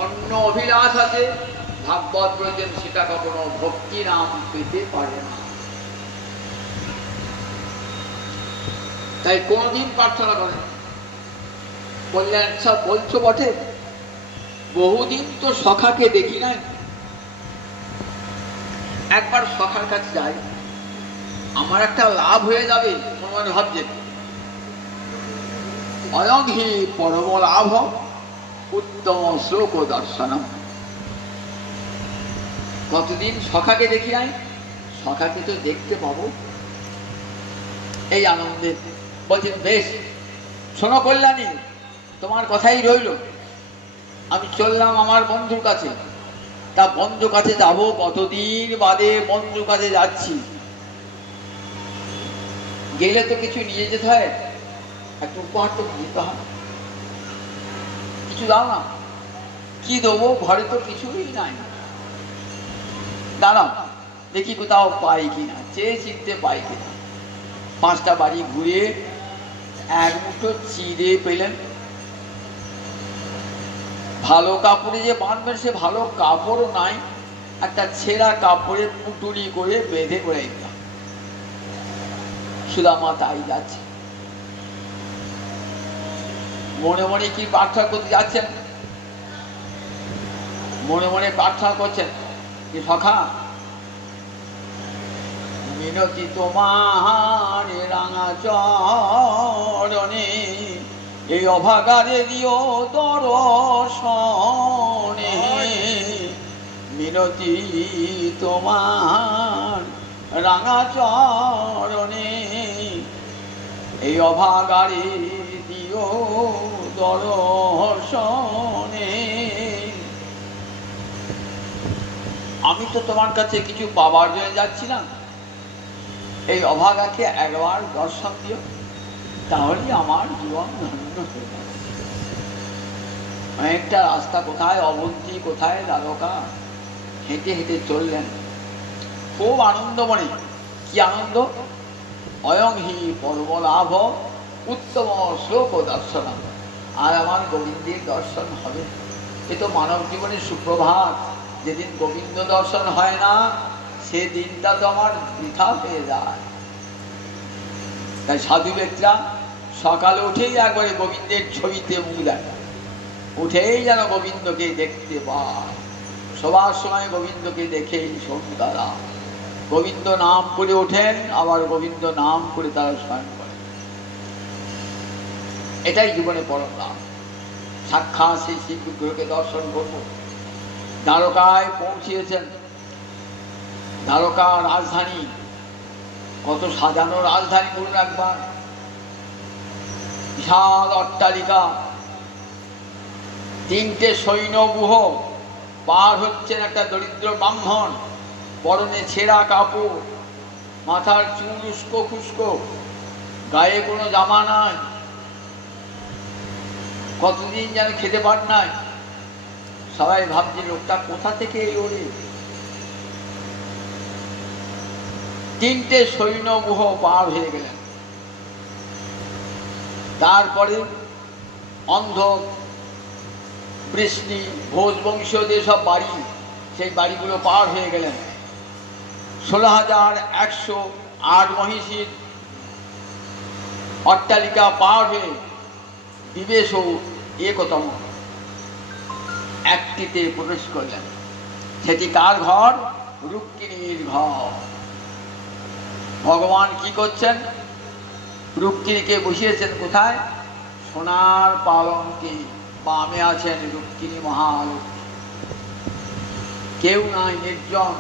অন্য অভিলাষ আছে, ভাগবত বলেছেন সেটা কখনো ভক্তি নাম পেতে পারে না। তাই কোনদিন প্রার্থনা করেন, বললেন সব বলছো বটে, বহুদিন তো সখাকে দেখি নাই, একবার সখার কাছে যাই, আমার একটা লাভ হয়ে যাবে। মনে মনে ভাবছেন, অয়ং হি পরম লাভ উত্তম শ্লোক দর্শনম। কতদিন সখাকে দেখি নাই, সখাকে তো দেখতে পাবো, এই আনন্দে বলছেন বেশ, শোনো কল্যাণী, তোমার কথাই রইল। আমি চললাম আমার বন্ধুর কাছে। তা বন্ধুর কাছে যাবো, কতদিন বাদে বন্ধুর কাছে যাচ্ছি। গেলে তো কিছু নিয়ে যেতে হয়, একটু উপহার তো দিতে হয়, কিছু দাও না। কি দেবো, ঘরে তো কিছুই নাই। দাঁড়াও দেখি কোথাও পাই কিনা, চেয়ে চিনতে পাই কিনা। 5টা বাড়ি ঘুরে এক মুঠো চিড়ে পেলেন। ভালো কাপড়ে যে বাঁধবেন সে ভালো কাপড়ও নাই, একটা ছেঁড়া কাপড়ে পুটুরি করে বেঁধে করে দিলাম। সুদামা তাই যাচ্ছে, মনে মনে কি প্রার্থনা করতে যাচ্ছেন, মনে মনে প্রার্থনা করছেন যে সখা, মিনতি তোমার রাঙা চরণে, এই অভাগারে দিও দর্শনে। মিনতি তোমার রাঙা চরণে, এই অভাগারে দিও দর্শনে। আমি তো তোমার কাছে কিছু পাবার জন্য যাচ্ছিলাম, এই অভাগাকে একবার দর্শন দিও, তাহলে আমার জীবন ধন্য হয়ে যাবে। অনেকটা রাস্তা, কোথায় অবন্তী, কোথায় দ্বারকা, হেঁটে হেঁটে চললেন, খুব আনন্দ মনে। কি আনন্দ! অয়ং হি পরম লাভ উত্তম শ্লোক দর্শন। আর আমার গোবিন্দের দর্শন হবে, এ তো মানব জীবনের সুপ্রভাত। যেদিন গোবিন্দ দর্শন হয় না, সে দিনটা তো আমার বৃথা হয়ে যায়। তাই সাধু ব্যক্তিরা সকালে উঠেই একবারে গোবিন্দের ছবিতে মুখ দেখা, উঠেই যেন গোবিন্দকে দেখতে পায়। সবার সময় গোবিন্দকে দেখেই সন্ধ্যারা গোবিন্দ নাম করে ওঠেন, আবার গোবিন্দ নাম করে তারা শয়ন করে। এটাই জীবনে পরম লাভ। সাক্ষাৎ সেই শ্রীবিগ্রহকে দর্শন করব। দ্বারকায় পৌঁছিয়েছেন, দ্বারকা রাজধানী, কত সাজানো রাজধানী বলুন একবার। বিশাল অট্টালিকা, 3টে সৈন্যব্যূহ, পার হচ্ছেন একটা দরিদ্র ব্রাহ্মণ, পরনে ছেঁড়া কাপড়, মাথার চুল উস্কো খুস্কো, গায়ে কোনো জামা নাই, কতদিন যেন খেতে পার নাই। সবাই ভাবছে লোকটা কোথা থেকে এলো রে। 3টে সৈন্যব্যূহ পার হয়ে গেলেন। তারপরে অন্ধ, বৃষ্ণি, ঘোষ বংশীয় যেসব বাড়ি, সেই বাড়িগুলো পার হয়ে গেলেন। 16,108 মহিষীর অট্টালিকা পার হয়ে বিবেশ একতম একটিতে প্রবেশ করলেন। সেটি কার ঘর? রুক্মিণীর ঘর। ভগবান কি করছেন? রুক্মিণীকে বসিয়েছেন কোথায়? সোনার পালঙ্কে। বামে আছেন রুক্মিণী মহালক্ষ্মী। কেউ নাই, নির্জন।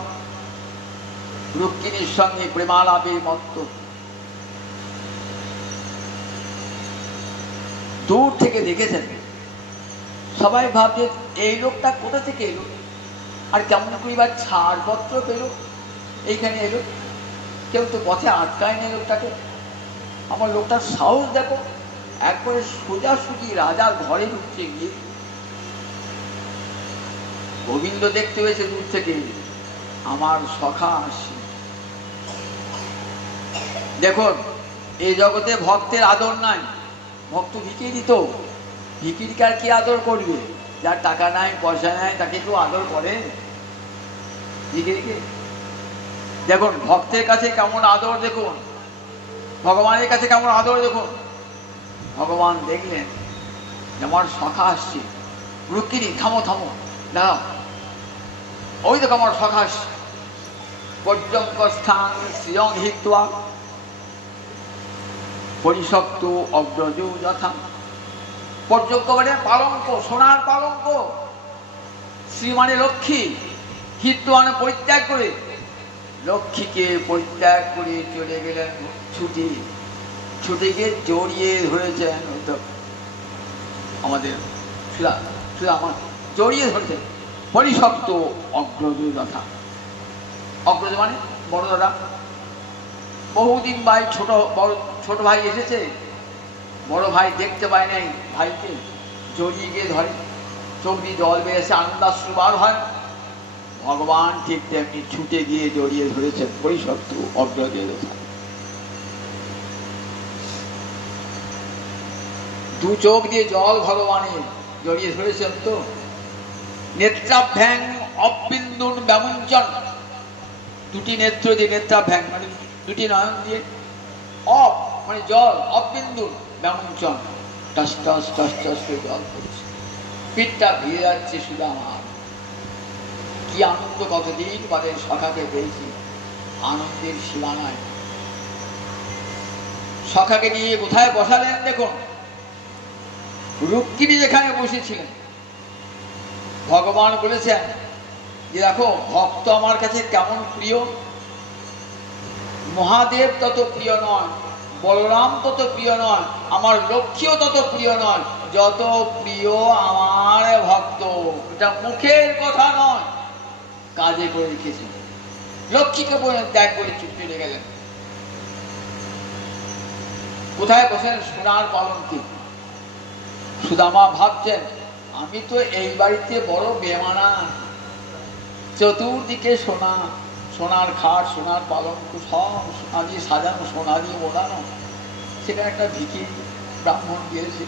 রুক্মিণীর সঙ্গে প্রেমালাপে মত্ত। দূর থেকে দেখেছেন, সবাই ভাবছে এই লোকটা কোথা থেকে এলো, আর কেমন করে এবার ছাড়পত্র পেল, এইখানে এলো। কেউ তো পথে আটকায়নি লোকটাকে। আমার লোকটার সাহস দেখো, একবারে সোজাসুজি রাজার ঘরে ঢুকছে গিয়ে। গোবিন্দ দেখতে পেয়েছে দূর থেকে, আমার সখা আসছে। দেখুন, এই জগতে ভক্তের আদর নাই। ভক্ত ভিখিরি, তো ভিখিরিকে আর কি আদর করবে? যার টাকা নাই, পয়সা নাই, তাকে কেউ আদর করে? ভিখিরিকে দেখুন, ভক্তের কাছে কেমন আদর দেখুন, ভগবানের কাছে কেমন আদর দেখুন। ভগবান দেখলেন আমার সখা আসছে। রুক্মিণী, থামো থামো, দাঁড়াও, ওই দেখো আমার সখা আসছে। পর্যঙ্ক স্থান শ্রিয়ং হিত্বা পরিশক্ত অগ্রজ যথা। পর্যঙ্ক মানে পালঙ্ক, সোনার পালঙ্ক। শ্রী মানে লক্ষ্মী, হিত্ব মানে পরিত্যাগ করে। লক্ষ্মীকে পরিত্যাগ করে চলে গেলেন ছুটে। ছুটে গিয়ে জড়িয়ে ধরেছেন আমাদের আমার, জড়িয়ে ধরেছেন। পরিশক্ত অগ্রজ যথা। অগ্রজ মানে বড় দাদা। বহুদিন ভাই ছোট ভাই এসেছে, বড় ভাই দেখতে পায় নাই ভাইকে, জড়িয়ে গিয়ে ধরে। চোখ দিয়ে জল বেরিয়েছে, আনন্দাশ্রু বার হয়। ভগবান ঠিক তেমনি ছুটে গিয়ে জড়িয়ে ধরেছেন। পরিশক্ত অগ্রজ যথা। দু চোখ দিয়ে জল ভগবানের জড়িয়ে ধরেছেন। তো নেত্রাভ্যাং অবিন্দুন ব্যমুঞ্চন। দুটি নেত্র দিয়ে, নেত্রাভ্যাং মানে দুটি নয়ন দিয়ে, অপ মানে জল, অবিন্দুন ব্যমুঞ্চন, টস টস টস টস করে জল পড়ছে। পিঠটা ভিজে যাচ্ছে শুধু আমার। কি আনন্দ! কতদিন বাদে সখাকে পেয়েছি, আনন্দের সীমানায়। সখাকে নিয়ে কোথায় বসালেন দেখুন, রুক্মিণী যেখানে বসেছিলেন। ভগবান বলেছেন যে দেখো, ভক্ত আমার কাছে কেমন প্রিয়। মহাদেব তত প্রিয় নয়, বলরাম তত প্রিয় নয়, আমার লক্ষ্মীও তত প্রিয় নয় যত প্রিয় আমার ভক্ত। এটা মুখের কথা নয়, কাজে করে রেখেছি। লক্ষ্মীকে বলে ত্যাগ করে চুপ চলে গেলেন। কোথায় বসেন? সোনার পালঙ্কে। সুদামা ভাবছেন আমি তো এই বাড়িতে বড় বেমানা। চতুর্দিকে সোনা, সোনার খাট, সোনার পালঙ্ক, সব সোনা দিয়ে সাজানো, সোনা দিয়ে মোড়ানো। সেখানে একটা ভিখিরি ব্রাহ্মণ দিয়েছে।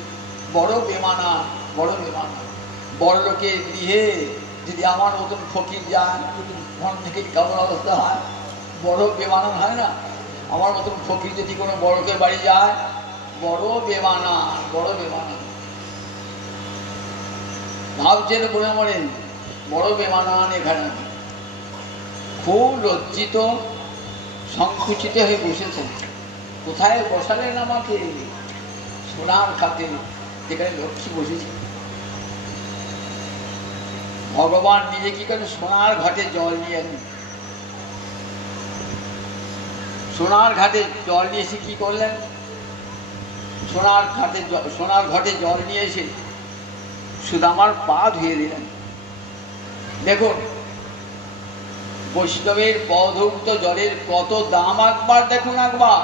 বড় বেমানা, বড় বেমানা। বড় লোকের গৃহে যদি আমার মতন ফকির যায়, মন থেকে কেমন অবস্থা হয়? বড় বেমানা হয় না? আমার মতন ফকির যদি কোনো বড়কে বাড়ি যায়, বড় বেমানা, বড় বেমানা। ভাবছেন মনে মনে, বড় বেমানান এখানে। খুব লজ্জিত, সংকুচিত হয়ে বসেছেন। কোথায় বসালেন আমাকে? সোনার খাতে, যেখানে লক্ষ্মী বসেছে। ভগবান নিজে কি করেন? সোনার ঘাটে জল নিয়ে এলেন। সোনার ঘাটে জল নিয়ে এসে কি করলেন? সোনার ঘাটে জল নিয়ে এসে সুদামার পা ধুয়ে দিলেন। দেখুন, বৈষ্ণবের পদভুক্ত জলের কত দাম একবার দেখুন। একবার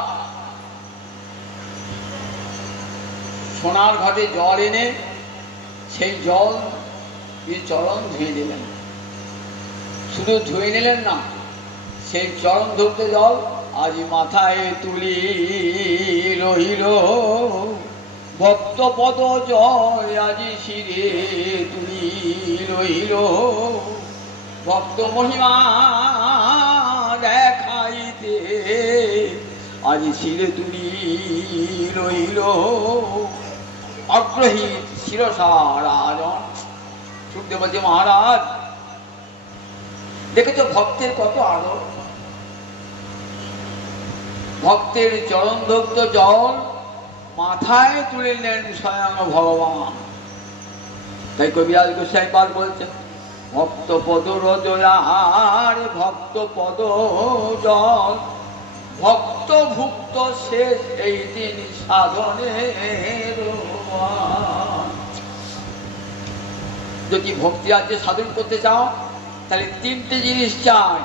সোনার ঘাটে জল এনে সেই জল চরণ ধুয়ে দিলেন। শুধু ধুয়ে নিলেন না, সেই চরণ ধুতে জল আজ মাথায় তুলি রহিল। ভক্ত পদ জয় আজি শিরে তুলি রহিল। ভক্ত মহিমা দেখাইতে আজ শিরে তুলি রহিল। অগ্রহীত শিরসা রাজন। সুখদেব বলছে মহারাজ দেখেছো ভক্তের কত আদর, ভক্তের চরণ দগ্ধ জল মাথায় তুলে নেন স্বয়ং ভগবান। তাই কবিরাজ গোসাই পাল বলছেন ভক্ত পদ রজয়ার ভক্ত পদ জল ভক্ত ভুক্ত শেষ এই দিন সাধনের। যদি ভক্তি রাজ্যে সাধন করতে চাও তাহলে তিনটে জিনিস চাই,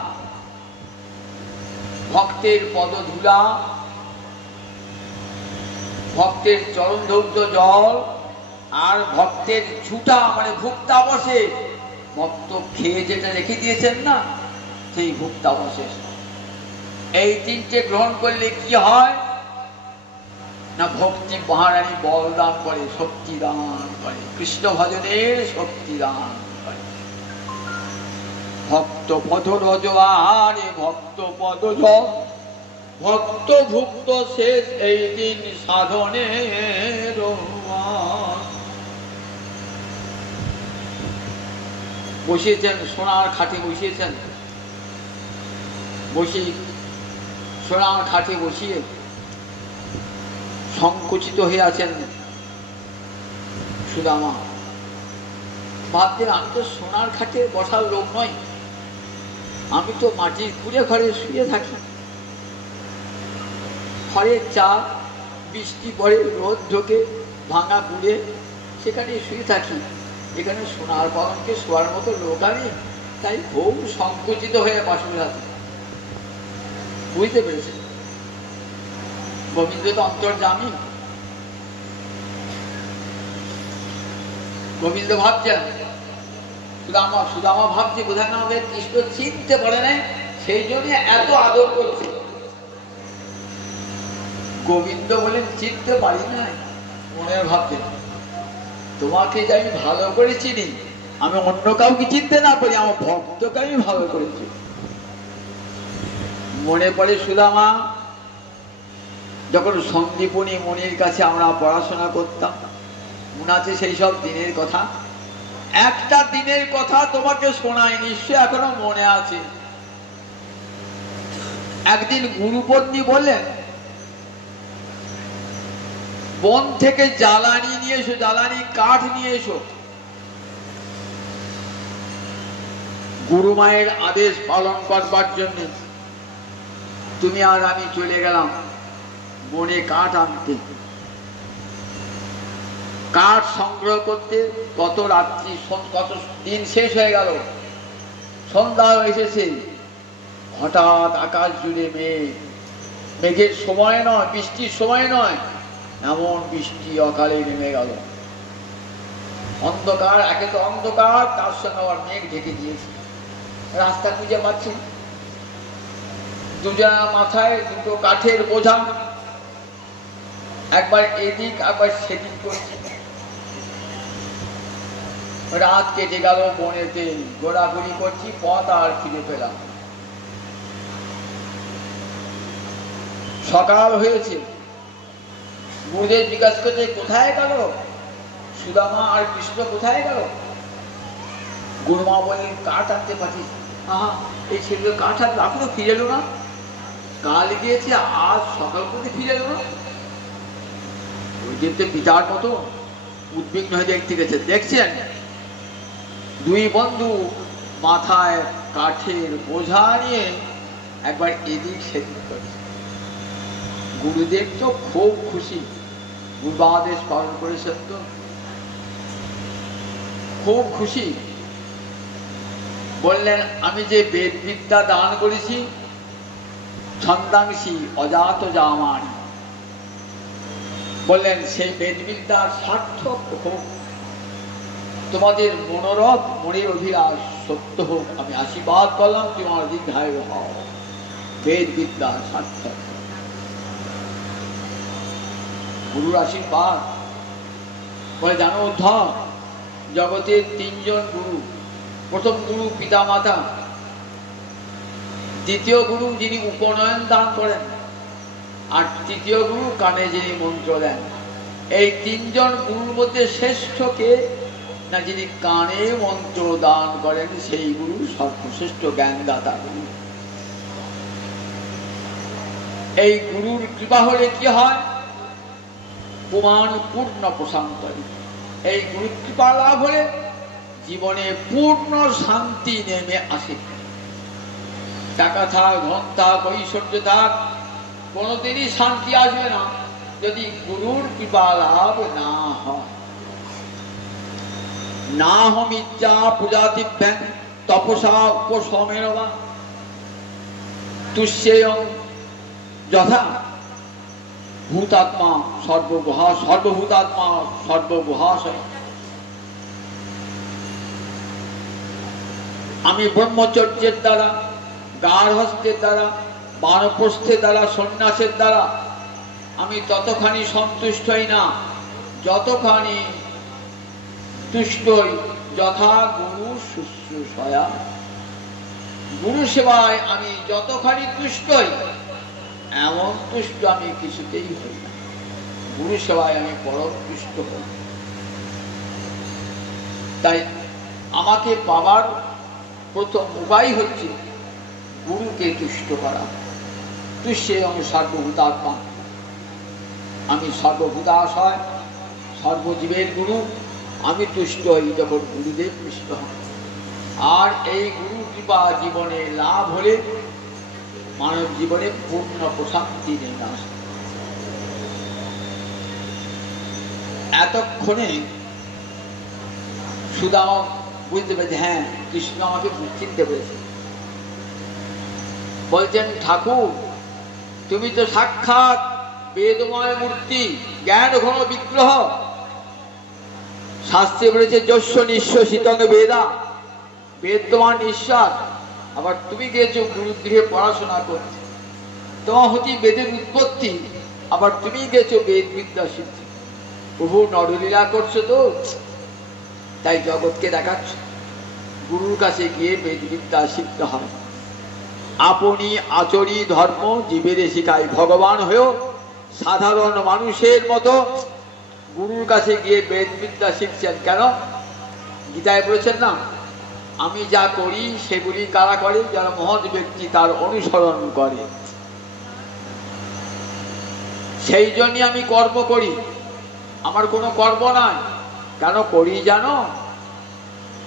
ভক্তের পদধূলা, ভক্তের চরণ ধৌত জল আর ভক্তের ঝুটা মানে ভুক্তাবশেষ। ভক্ত খেয়ে যেটা রেখে দিয়েছেন না সেই ভুক্তাবশেষ। এই তিনটে গ্রহণ করলে কি হয় না ভক্তি মহারানী বল দান করে, শক্তি দান করে, কৃষ্ণ ভজনের শক্তি দান করে। ভক্ত পদ রজয়ারে ভক্ত পদ জল ভক্ত ভুক্ত শেষ এই দিন সাধনের। বসিয়েছেন সোনার খাটে, বসিয়েছেন বসিয়ে সোনার খাটে বসিয়ে সংকুচিত হয়ে আছেন সুদামা। ভাবতেন আমি তো সোনার খাটে বসার লোক নয়, আমি তো মাটির কুড়ে ঘরে শুয়ে থাকি, ঘরের চাল বৃষ্টি পড়ে রোদ ঢোকে ভাঙা কুড়ে সেখানে শুয়ে থাকি, এখানে সোনার পালনকে শোয়ার মতো লোক আমি, তাই খুব সংকুচিত হয়ে বসে থাকি। বুঝতে পেরেছে গোবিন্দ তো অন্তর্যামী। গোবিন্দ ভাবছেন সুদামা ভাবছে বোধহয় না আমাদের কৃষ্ণ চিনতে পারে নাই, সেই জন্য এত আদর করছে। গোবিন্দ বলেন চিনতে পারি নাই, মনে ভাবছেন তোমাকে যে আমি ভালো করে চিনি, আমি অন্য কাউকে চিনতে না পারি, আমার ভক্তকে আমি ভালো করেছি। মনে পড়ে সুদামা যখন সন্দীপনী মুনির কাছে আমরা পড়াশোনা করতাম, মনে আছে সেই সব দিনের কথা? একটা দিনের কথা তোমাকে শোনাই, নিশ্চয় এখনো মনে আছে। একদিন গুরুপত্নী বললেন বন থেকে জ্বালানি নিয়ে এসো, জ্বালানি কাঠ নিয়ে এসো। গুরুমায়ের আদেশ পালন করবার জন্য তুমি আর আমি চলে গেলাম বনে কাঠ আনতে। কাঠ সংগ্রহ করতে কত রাত্রি, কত দিন শেষ হয়ে গেল, সন্ধ্যা এসেছে। হঠাৎ আকাশ জুড়ে মেঘ, মেঘের সময় নয়, বৃষ্টির সময় নয়, এমন বৃষ্টি অকালে নেমে গেল। অন্ধকার, একে তো অন্ধকার, তার সঙ্গে আবার মেঘ ঢেকে দিয়েছে, রাস্তা খুঁজে পাচ্ছি। দুজনের মাথায় দুটো কাঠের বোঝা, একবার এদিক একবার সেদিক করছে। রাত কেটে গেল, বনেতে ঘোরাঘুরি করছি, পথ আর ফিরে পেলাম। সকাল হয়েছে, গুরুদেব জিজ্ঞাসা করছে কোথায় গেল সুদামা আর কৃষ্ণ, কোথায় গেল? গুরুমা বললেন কাঠ আনতে পাঠিস। এই ছেলে কাঠ আর এখনো ফিরে এলো না, কাল গিয়েছে আজ সকাল করে ফিরে এলো না। ওই দেখতে পিতার মতো উদ্বিগ্ন হয়ে দেখতে গেছে। দেখছেন দুই বন্ধু মাথায় কাঠের বোঝা নিয়ে একবার এদিক সেদিক করছে। গুরুদেব তো খুব খুশি, গুরুবাদেশ পালন করেছেন তো খুব খুশি। বললেন আমি যে বেদ বিদ্যা দান করেছি, ছন্দাংশী অজাত জামানি, বললেন সেই বেদ বিদ্যার সার্থক হোক, তোমাদের মনোরথ মনের অভিলাষ সত্য হোক, আমি আশীর্বাদ করলাম তোমার দীর্ঘায়ু হও, বেদ বিদ্যার সার্থক। গুরুর আশীর্বাদ। বলে জানো উদ্ধব, জগতের তিনজন গুরু, প্রথম গুরু পিতা মাতা, দ্বিতীয় গুরু যিনি উপনয়ন দান করেন, আর তৃতীয় গুরু কানে যিনি মন্ত্র দেন। এই তিনজন গুরুর মধ্যে শ্রেষ্ঠ কে? না যিনি কানে মন্ত্র দান করেন সেই গুরু সর্বশ্রেষ্ঠ জ্ঞানদাতা গুরু। এই গুরুর কৃপা হলে কি হয়? প্রমাণ পূর্ণ প্রশান্তরী। এই গুরু কৃপা লাভ হলে জীবনে পূর্ণ শান্তি নেমে আসে। টাকা থাক, ধন থাক, ঐশ্বর্য থাক, কোনোদিনই শান্তি আসবে না যদি গুরুর কৃপা লাভ না হয়। না হমিজ্জা পূজাতিভ্যাং তপসা উপশমেন বা তুষ্যেয়ং যথা ভূতাত্মা সর্বগুহা সর্বভূতাত্মা সর্বগুহাশয়। আমি ব্রহ্মচর্যের দ্বারা, গার্হস্থ্যের দ্বারা, বানপ্রস্থের দ্বারা, সন্ন্যাসের দ্বারা আমি ততখানি সন্তুষ্ট হই না যতখানি তুষ্ট হই যথা গুরু শুশ্রূষয়া। গুরু সেবায় আমি যতখানি তুষ্ট হই এমন তুষ্ট আমি কিছুতেই হই না। গুরু সেবায় আমি পরম তুষ্ট হই। তাই আমাকে পাবার প্রথম উপায় হচ্ছে গুরুকে তুষ্ট করা। তুষ্যে আমি সর্বভূতাত্মা, আমি সর্বভূতাশয়, সর্বজীবের গুরু। আমি তুষ্ট হই যখন গুরুদেব তুষ্ট হন। আর এই গুরু কৃপা জীবনে লাভ হলে মানব জীবনে পূর্ণ প্রশান্তি নেমে আসে। এতক্ষণে সুদামা বুঝতে পেরেছে, হ্যাঁ কৃষ্ণ আমাকে চিনতে পেরেছে। বলছেন, ঠাকুর তুমি তো সাক্ষাৎ বেদময় মূর্তি, জ্ঞান ঘন বিগ্রহ। শাস্ত্রে বলেছে যস্য নিঃশ্বসিতং বেদা, বেদ তোমার নিঃশ্বাস। আবার তুমি গিয়েছো গুরুগৃহে পড়াশোনা করতে, তোমার হচ্ছে বেদের উৎপত্তি। আবার তুমি গেছো বেদ বিদ্যা শিখতে। প্রভু নরলীলা করছো তো, তাই জগৎকে দেখাচ্ছ গুরুর কাছে গিয়ে বেদ বিদ্যা শিখতে হয়। আপনি আচরি ধর্ম জীবের শিখায়। ভগবান হয়েও সাধারণ মানুষের মতো গুরুর কাছে গিয়ে বেদ বিদ্যা শিখছেন কেন? গীতায় বলেছেন না, আমি যা করি সেগুলি কারা করে? যারা মহৎ ব্যক্তি তার অনুসরণ করে। সেই জন্য আমি কর্ম করি, আমার কোনো কর্ম নাই। কেন করি জানো?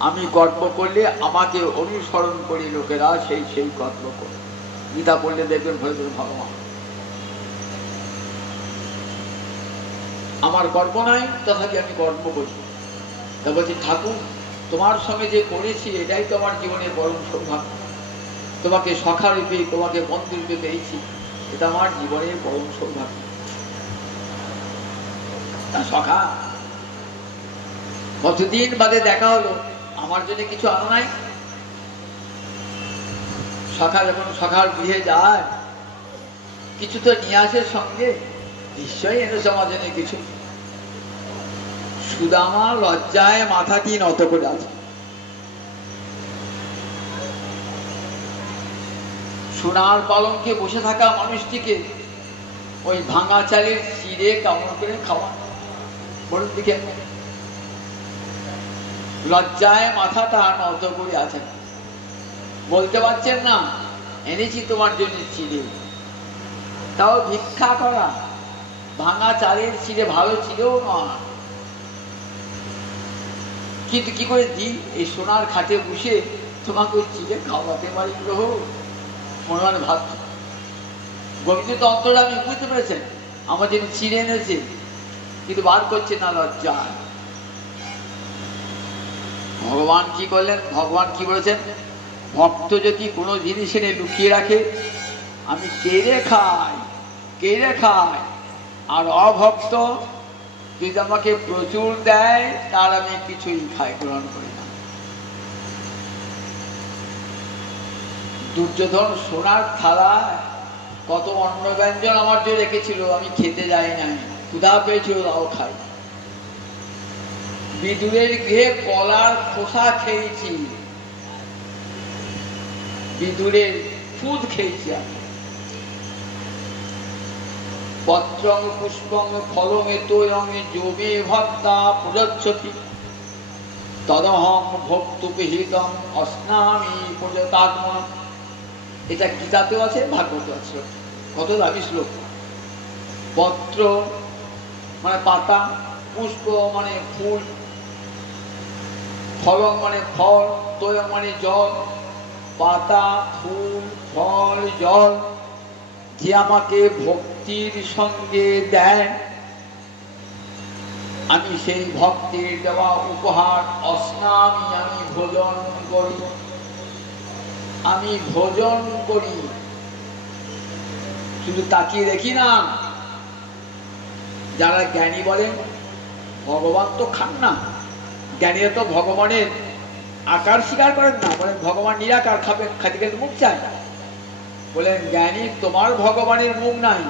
আমি কর্ম করলে আমাকে অনুসরণ করি লোকেরা, সেই সেই কর্ম করে। গীতা পড়লে দেখবেন ভগবান আমার কর্ম নাই, তথাপি আমি কর্ম করি। তা বলছি, ঠাকুর তোমার সঙ্গে যে করেছি এটাই তো আমার জীবনের পরম সৌভাগ্য। তোমাকে সখা রূপে, তোমাকে বন্ধু রূপে পেয়েছি, এটা আমার জীবনের পরম সৌভাগ্য। তা সখা, কতদিন বাদে দেখা হলো, আমার জন্য কিছু আনো নাই? সখা যখন সখার গৃহে যায় কিছু তো নিয়ে আসে সঙ্গে, নিশ্চয়ই এনেছে আমার জন্য কিছু। সুদামা লজ্জায় মাথাটি নত করে আছে। সোনার পালঙ্কে বসে থাকা মানুষটিকে ওই ভাঙা চালের চিড়ে কামড় করে খাওয়া, বলুন দিকে। লজ্জায় মাথাটা নত করে আছেন, বলতে পারছেন না এনেছি তোমার জন্য চিড়ে। তাও ভিক্ষা করা, ভাঙা চালের চিড়ে, ভালো চিড়েও নয়। কিন্তু কি করে দিই? এই সোনার খাটে বসে তোমাকে ওই চিড়ে খাওয়াতে পারি গ্রহ? মনে মনে ভাবছ। গোবিন্দ তো অন্তরে আমি বুঝতে পেরেছেন আমার জন্য চিড়ে এনেছে, কিন্তু বার করছে না লজ্জায়। ভগবান কি করলেন? ভগবান কি বলেছেন? ভক্ত যদি কোনো জিনিস এনে লুকিয়ে রাখে আমি কেড়ে খাই, কেড়ে খাই। আর অভক্ত যদি আমাকে প্রচুর দেয় তার আমি কিছুই খাই, গ্রহণ করি না। দুর্যোধন সোনার থালায় কত অন্ন ব্যঞ্জন আমার জন্য রেখেছিল, আমি খেতে যাই নাই, ক্ষুধা পেয়েছিল তাও খাই। বিদুরের গৃহে কলার খোসা খেয়েছি, বিদুরের ফুদ খেয়েছি আমি। পত্রং পুষ্পং ফলং এতয়ং যোবে ভক্তা প্রযচ্ছতি। তদহং ভক্তুপহিতম অস্নামি পূজতাত্মন। এটা গীতাতেও আছে, ভাগবত আছে। কত দাবি শ্লোক। পত্র মানে পাতা, পুষ্প মানে ফুল, ফলং মানে ফল, তোয়ং মানে জল। পাতা, ফুল, ফল, জল যে আমাকে ভক্তির সঙ্গে দেয়, আমি সেই ভক্তির দেওয়া উপহার অস্নামি আমি ভোজন করি। আমি ভোজন করি, শুধু তাকিয়ে দেখি না। যারা জ্ঞানী বলেন ভগবান তো খান না, জ্ঞানীরা তো ভগবানের আকার স্বীকার করেন না, বলেন ভগবান নিরাকার, খাবে খাতে খেতে মুখ চায়। বলেন জ্ঞানী তোমার ভগবানের মুখ নাই,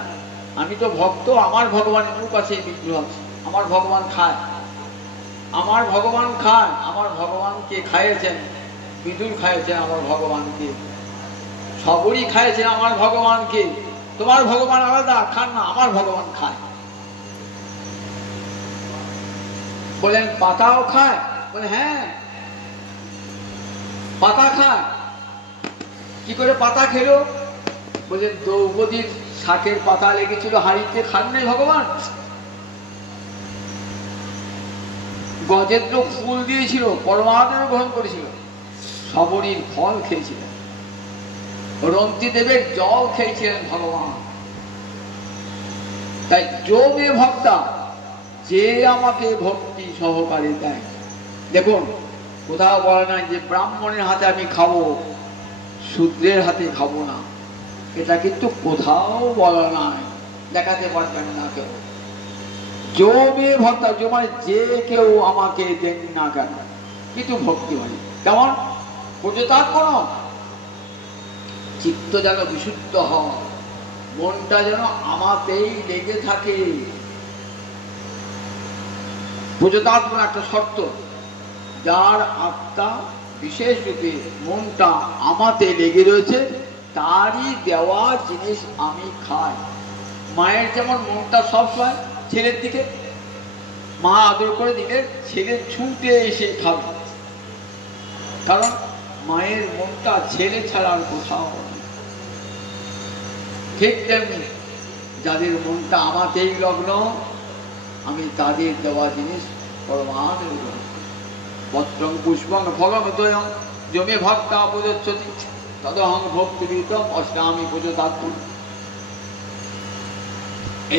আমি তো ভক্ত, আমার ভগবানের মুখ আছে, বিগ্রহ আছে। আমার ভগবান খায়, আমার ভগবান খায়। আমার ভগবানকে খাইয়েছেন, বিদুর খাইয়েছেন আমার ভগবানকে, সবরই খাইয়েছেন আমার ভগবানকে। তোমার ভগবান আলাদা, খান না, আমার ভগবান খায়। বলেন পাতাও খায়, বলে হ্যাঁ পাতা খায়। কি করে পাতা খেলো? বলে দ্রৌপদীর শাকের পাতা লেগেছিল হাড়িতে, খান নাই ভগবান। গজেন্দ্র ফুল দিয়েছিল, পরমাত্মা গ্রহণ করেছিল। সবরীর ফল খেয়েছিলেন, রন্তি দেবের জল খেয়েছিলেন ভগবান। তাই যোগে ভক্তা, যে আমাকে ভক্তি সহকারে দেয়। দেখুন কোথাও বলে না যে ব্রাহ্মণের হাতে আমি খাবো, শূদ্রের হাতে খাবো না। এটা কিন্তু কোথাও বলা নাই, দেখাতে পারবেন না কেউ। যোগে ভক্তা, মানে যে কেউ আমাকে দেন না কেন, কিন্তু ভক্তি মানে কেমন? পূজতাত্মন, চিত্ত যেন বিশুদ্ধ হয়, মনটা যেন আমাতেই লেগে থাকে। পূজতাত্মন একটা শর্ত, যার আত্মা বিশেষ রূপে মনটা আমাতে লেগে রয়েছে, তারই দেওয়া জিনিস আমি খাই। মায়ের যেমন মনটা সবসময় ছেলের দিকে, মা আদর করে দিলে ছেলে ছুটে এসে খাবে, কারণ মায়ের মনটা ছেলে ছাড়া আর কোথাও নেই। ঠিক তেমনি যাদের মনটা আমাতেই লগ্ন, আমি তাদের দেওয়া জিনিস পরমাণু পত্রং পুষ্পং ফলং দ্বয়ং যমে ভক্তা পূজচ্যতি তদহং ভক্তিবিতম অস্নামি পূজতাত্মন।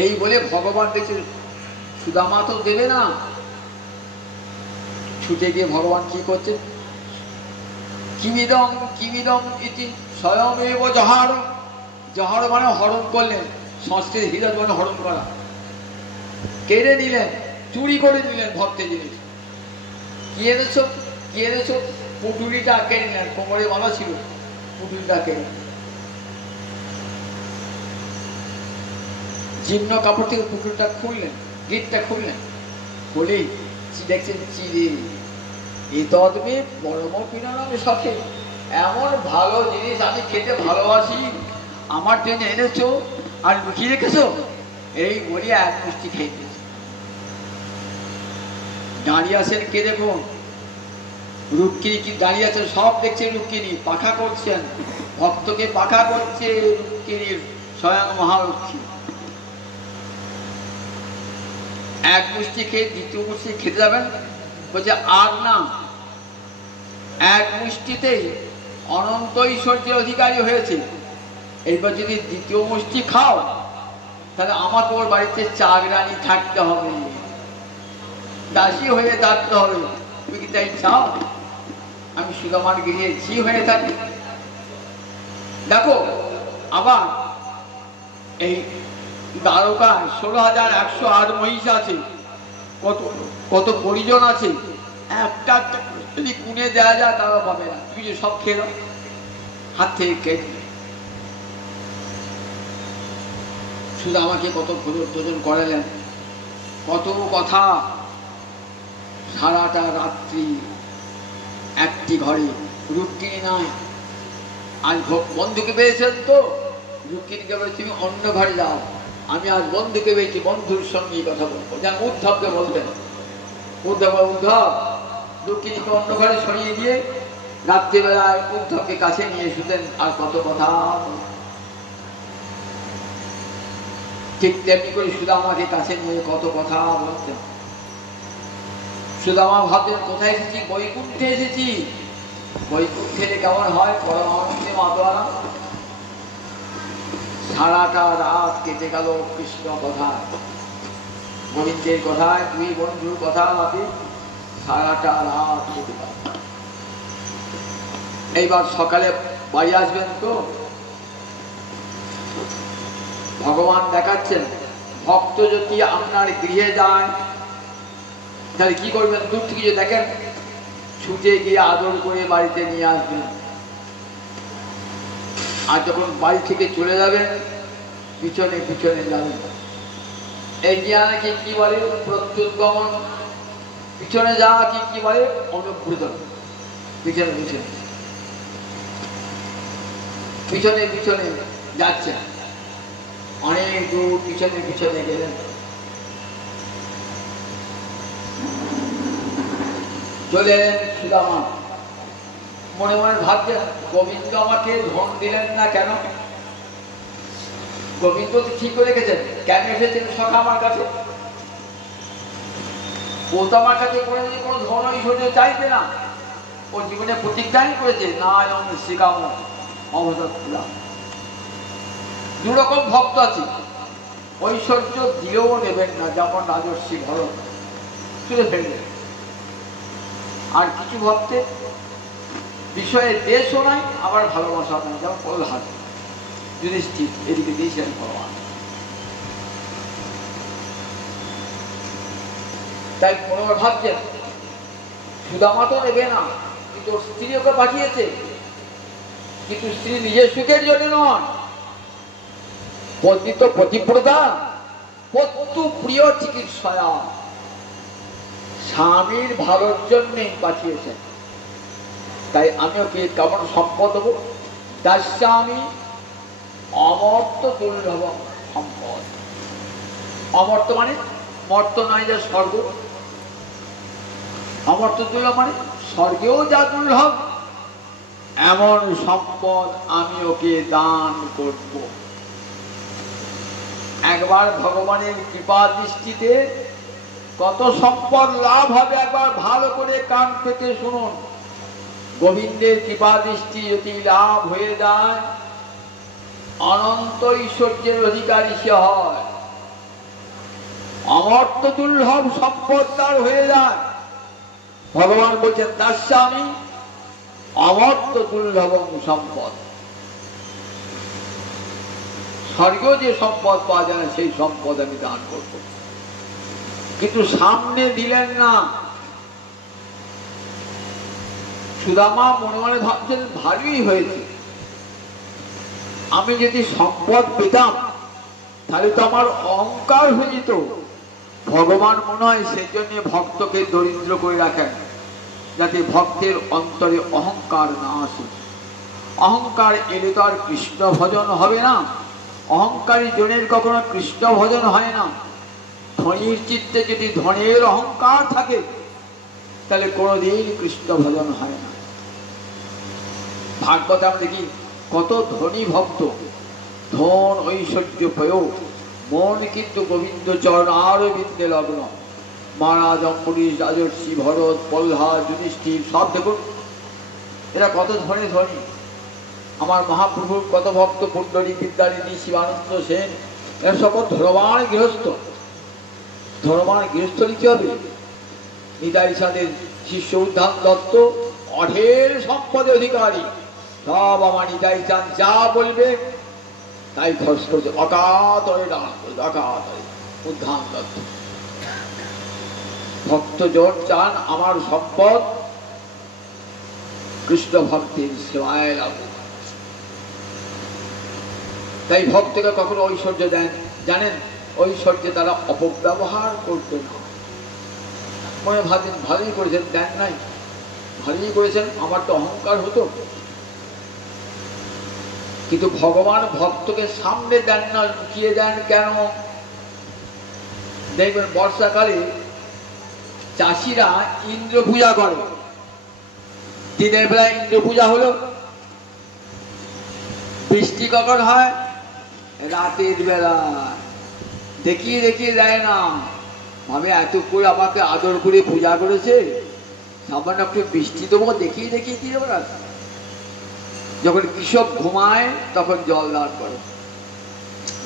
এই বলে ভগবান দেখছে সুদামা তো দেবে না, ছুটে গিয়ে ভগবান কি করছে? কিমিদম কিমিদম ইতি স্বয়মেব জহার। জহার মানে হরণ করলেন, সংস্কৃত হীরক মানে হরণ করা। কেড়ে নিলেন, চুরি করে নিলেন ভক্তের জিনিস। কি এনেছো, কি এনেছো? পুটুলিটা কেড়ে নিলেন, কোমরে বাঁধা ছিল, পুটুলিটা কেড়ে জীর্ণ কাপড় থেকে পুটুলিটা খুললেন, গিটটা খুললেন, খুলেই দেখছেন চিড়ে। এই তদবে পরম পিনারামে শখে, এমন ভালো জিনিস আমি খেতে ভালোবাসি, আমার জন্য এনেছো আর লুকিয়ে রেখেছো, এই বলি এক মুষ্টি খেয়ে দিয়েছে। দাঁড়িয়ে আছেন কে? দেখুন রুক্মিণী কি দাঁড়িয়ে আছেন, সব দেখছেন রুক্মিণী, পাখা করছেন, ভক্তকে পাখা করছে রুক্মিণীর স্বয়ং মহালক্ষ্মী। এক মুষ্টি খেয়ে দ্বিতীয় মুষ্টি খেতে যাবেন, বলছে আর না, এক মুষ্টিতেই অনন্ত ঐশ্বর্যের অধিকারী হয়েছে। এরপর যদি দ্বিতীয় মুষ্টি খাও, তাহলে আমার তোমার বাড়িতে চাকরানি থাকতে হবে, দাসী হয়ে থাকতে হবে। তুমি কি তাই চাও আমি সুদামার গৃহে ঝি হয়ে থাকি? দেখো আবার এই দ্বারকায় 16,108 মহিষ আছে, কত কত পরিজন আছে, একটা যদি গুনে দেওয়া যায় তারা পাবে না। তুমি যে সব খেয়ে দাও, হাত থেকে খেয়ে শুধু আমাকে কত ভোজন করালেন, কত কথা। সারাটা রাত্রি একটি ঘরে, রুক্মিণী নাই। আজ বন্ধুকে পেয়েছেন তো, রুক্মিণীকে বলে তুমি অন্য ঘরে যাও, আমি আজ বন্ধুকে পেয়েছি, বন্ধুর সঙ্গে কথা বলবো। যেন উদ্ধবকে বলতেন, উদ্ধব উদ্ধব দুঃখিনীকে অন্য ঘরে সরিয়ে দিয়ে রাত্রিবেলায় উদ্ধবকে কাছে নিয়ে শুতেন আর কত কথা। ঠিক তেমনি করে সুদামাকে কাছে নিয়ে কত কথা বলতেন। সুদামা ভাবতেন কোথায় এসেছি, বৈকুণ্ঠে এসেছি। বৈকুণ্ঠে কেমন হয়, পরমানন্দে মাতোয়ারা। সারাটা রাত কেটে গেল কৃষ্ণ কথায়, গোবিন্দের কথায়, দুই বন্ধুর কথা মাতে সারাটা রাত কেটে গেল। এইবার সকালে বাড়ি আসবেন তো, ভগবান দেখাচ্ছেন ভক্ত যদি আপনার গৃহে যায় তাহলে কি করবেন, দূর থেকে যদি দেখেন ছুটে গিয়ে আদর করে বাড়িতে নিয়ে আসবেন। আর যখন বাড়ি থেকে চলে যাবেন পিছনে পিছনে যাবেন। এই জ্ঞানকে কি বলে, প্রত্যুৎগমন। পিছনে যাওয়া কি বলে, অনুব্রতন। পিছনে পিছনে পিছনে পিছনে যাচ্ছে, অনেক দূর পিছনে পিছনে গেলেন। চলে এলেন সুদামা, মনে মনে ভাবছেন গোবিন্দ আমাকে ধন দিলেন না কেন। গোবিন্দ তো ঠিক করে রেখেছেন, কেন এসেছেন সখা আমার কাছে। ও তো আমার কাছে কোনোদিন কোনো ধন ঐশ্বর্য চাইবে না, ওর জীবনে প্রতিজ্ঞাই করেছে না শিখাম অবসর। দুরকম ভক্ত আছে, ঐশ্বর্য দিলেও নেবেন না, যেমন রাজর্ষি ভরত চলে ফেললেন। আর কিছু ভক্তের বিষয়ে দেশও নাই, আবার ভালোবাসা নাই, যেমন প্রহ্লাদ, যুধিষ্ঠির, এদিকে দিয়েছেন ভগবান। তাই মনে ভাবছেন সুদামা তো নেবে না, কিন্তু ওর স্ত্রী ওকে পাঠিয়েছে, কিন্তু স্ত্রী নিজের সুখের জন্য নয়। পতিত পতিব্রতা পত্যু প্রিয় চিকিৎসা, স্বামীর ভালোর জন্যে পাঠিয়েছেন। তাই আমি ওকে কেমন সম্পদ দেবো, দাস্যামি অমর্ত্য দুর্লভ সম্পদ। অমর্ত্য মানে মর্ত্য নয়, যা স্বর্গ। অমর্ত্য দুর্লভ মানে স্বর্গেও যা দুর্লভ, এমন সম্পদ আমি ওকে দান করব। একবার ভগবানের কৃপা দৃষ্টিতে কত সম্পদ লাভ হবে, একবার ভালো করে কান পেতে শুনুন। গোবিন্দের কৃপা দৃষ্টি যদি লাভ হয়ে যায়, অনন্ত ঐশ্বর্যের অধিকারী সে হয়, অমর্ত্য দুর্লভ সম্পদ তার হয়ে যায়। ভগবান বলছেন দাস্যামি অমর্ত্য দুর্লভ সম্পদ। স্বর্গেও যে সম্পদ পাওয়া যায় না, সেই সম্পদ আমি দান করব। কিন্তু সামনে দিলেন না। সুদামা মনে মনে ভাবছেন ভালোই হয়েছে, আমি যদি সম্পদ পেতাম তাহলে তো আমার অহংকার হয়ে যেত। ভগবান মনে হয় সেই জন্য ভক্তকে দরিদ্র করে রাখেন, যাতে ভক্তের অন্তরে অহংকার না আসে। অহংকার এলে তো আর কৃষ্ণ ভজন হবে না। অহংকারী জনের কখনো কৃষ্ণ ভজন হয় না। ধনীর চিত্তে যদি ধনের অহংকার থাকে তাহলে কোনোদিন কৃষ্ণ ভজন হয় না। ভাগবত আমরা দেখি কত ধনী ভক্ত, ধন ঐশ্বর্য পেয়েও মন কিন্তু গোবিন্দ চরণ আরো বিন্দে লগ্ন। মহারাজ, অম্বরীশ, রাজর্ষি, ভরত, প্রহ্লাদ, যুধিষ্ঠির সব দেখুন, এরা কত ধনী ধনী। আমার মহাপ্রভুর কত ভক্ত, পুণ্ডরী, বিদ্যারিণী, শিবানন্দ সেন, এরা সকল ধনবান গৃহস্থ। ধনবান গৃহস্থ লিখতে হবে। নিতাই সাদের শিষ্য উদ্ধান দত্ত অঢেল সম্পদের অধিকারী, সব আমার নিতাই চান যা বলবে তাই খরচ করছে, অকাতরে দান করছে, অকাতরে। উদ্ধান দত্ত ভক্তজন চান আমার সম্পদ কৃষ্ণ ভক্তের সেবায় লাগুক। তাই ভক্তকে কখনো ঐশ্বর্য দেন, জানেন ঐশ্বর্যে তারা অপব্যবহার করতেন না। মনে ভাবেন ভালোই করেছেন, দেন নাই, ভালোই করেছেন, আমার তো অহংকার হতো। কিন্তু ভগবান ভক্তকে সামনে দেন না, লুকিয়ে দেন কেন? দেখবেন বর্ষাকালে চাষিরা ইন্দ্র পূজা করে। দিনের বেলা ইন্দ্র পূজা হলো, বৃষ্টি কখন হয়? রাতের বেলা। দেখিয়ে দেখিয়ে দেয় না, ভাবে এত করে আমাকে আদর করে পূজা করেছে, সামান্য একটু বৃষ্টি দেবো, দেখিয়ে দেখিয়ে দিয়ে দেবো। যখন কৃষক ঘুমায় তখন জল দান করে।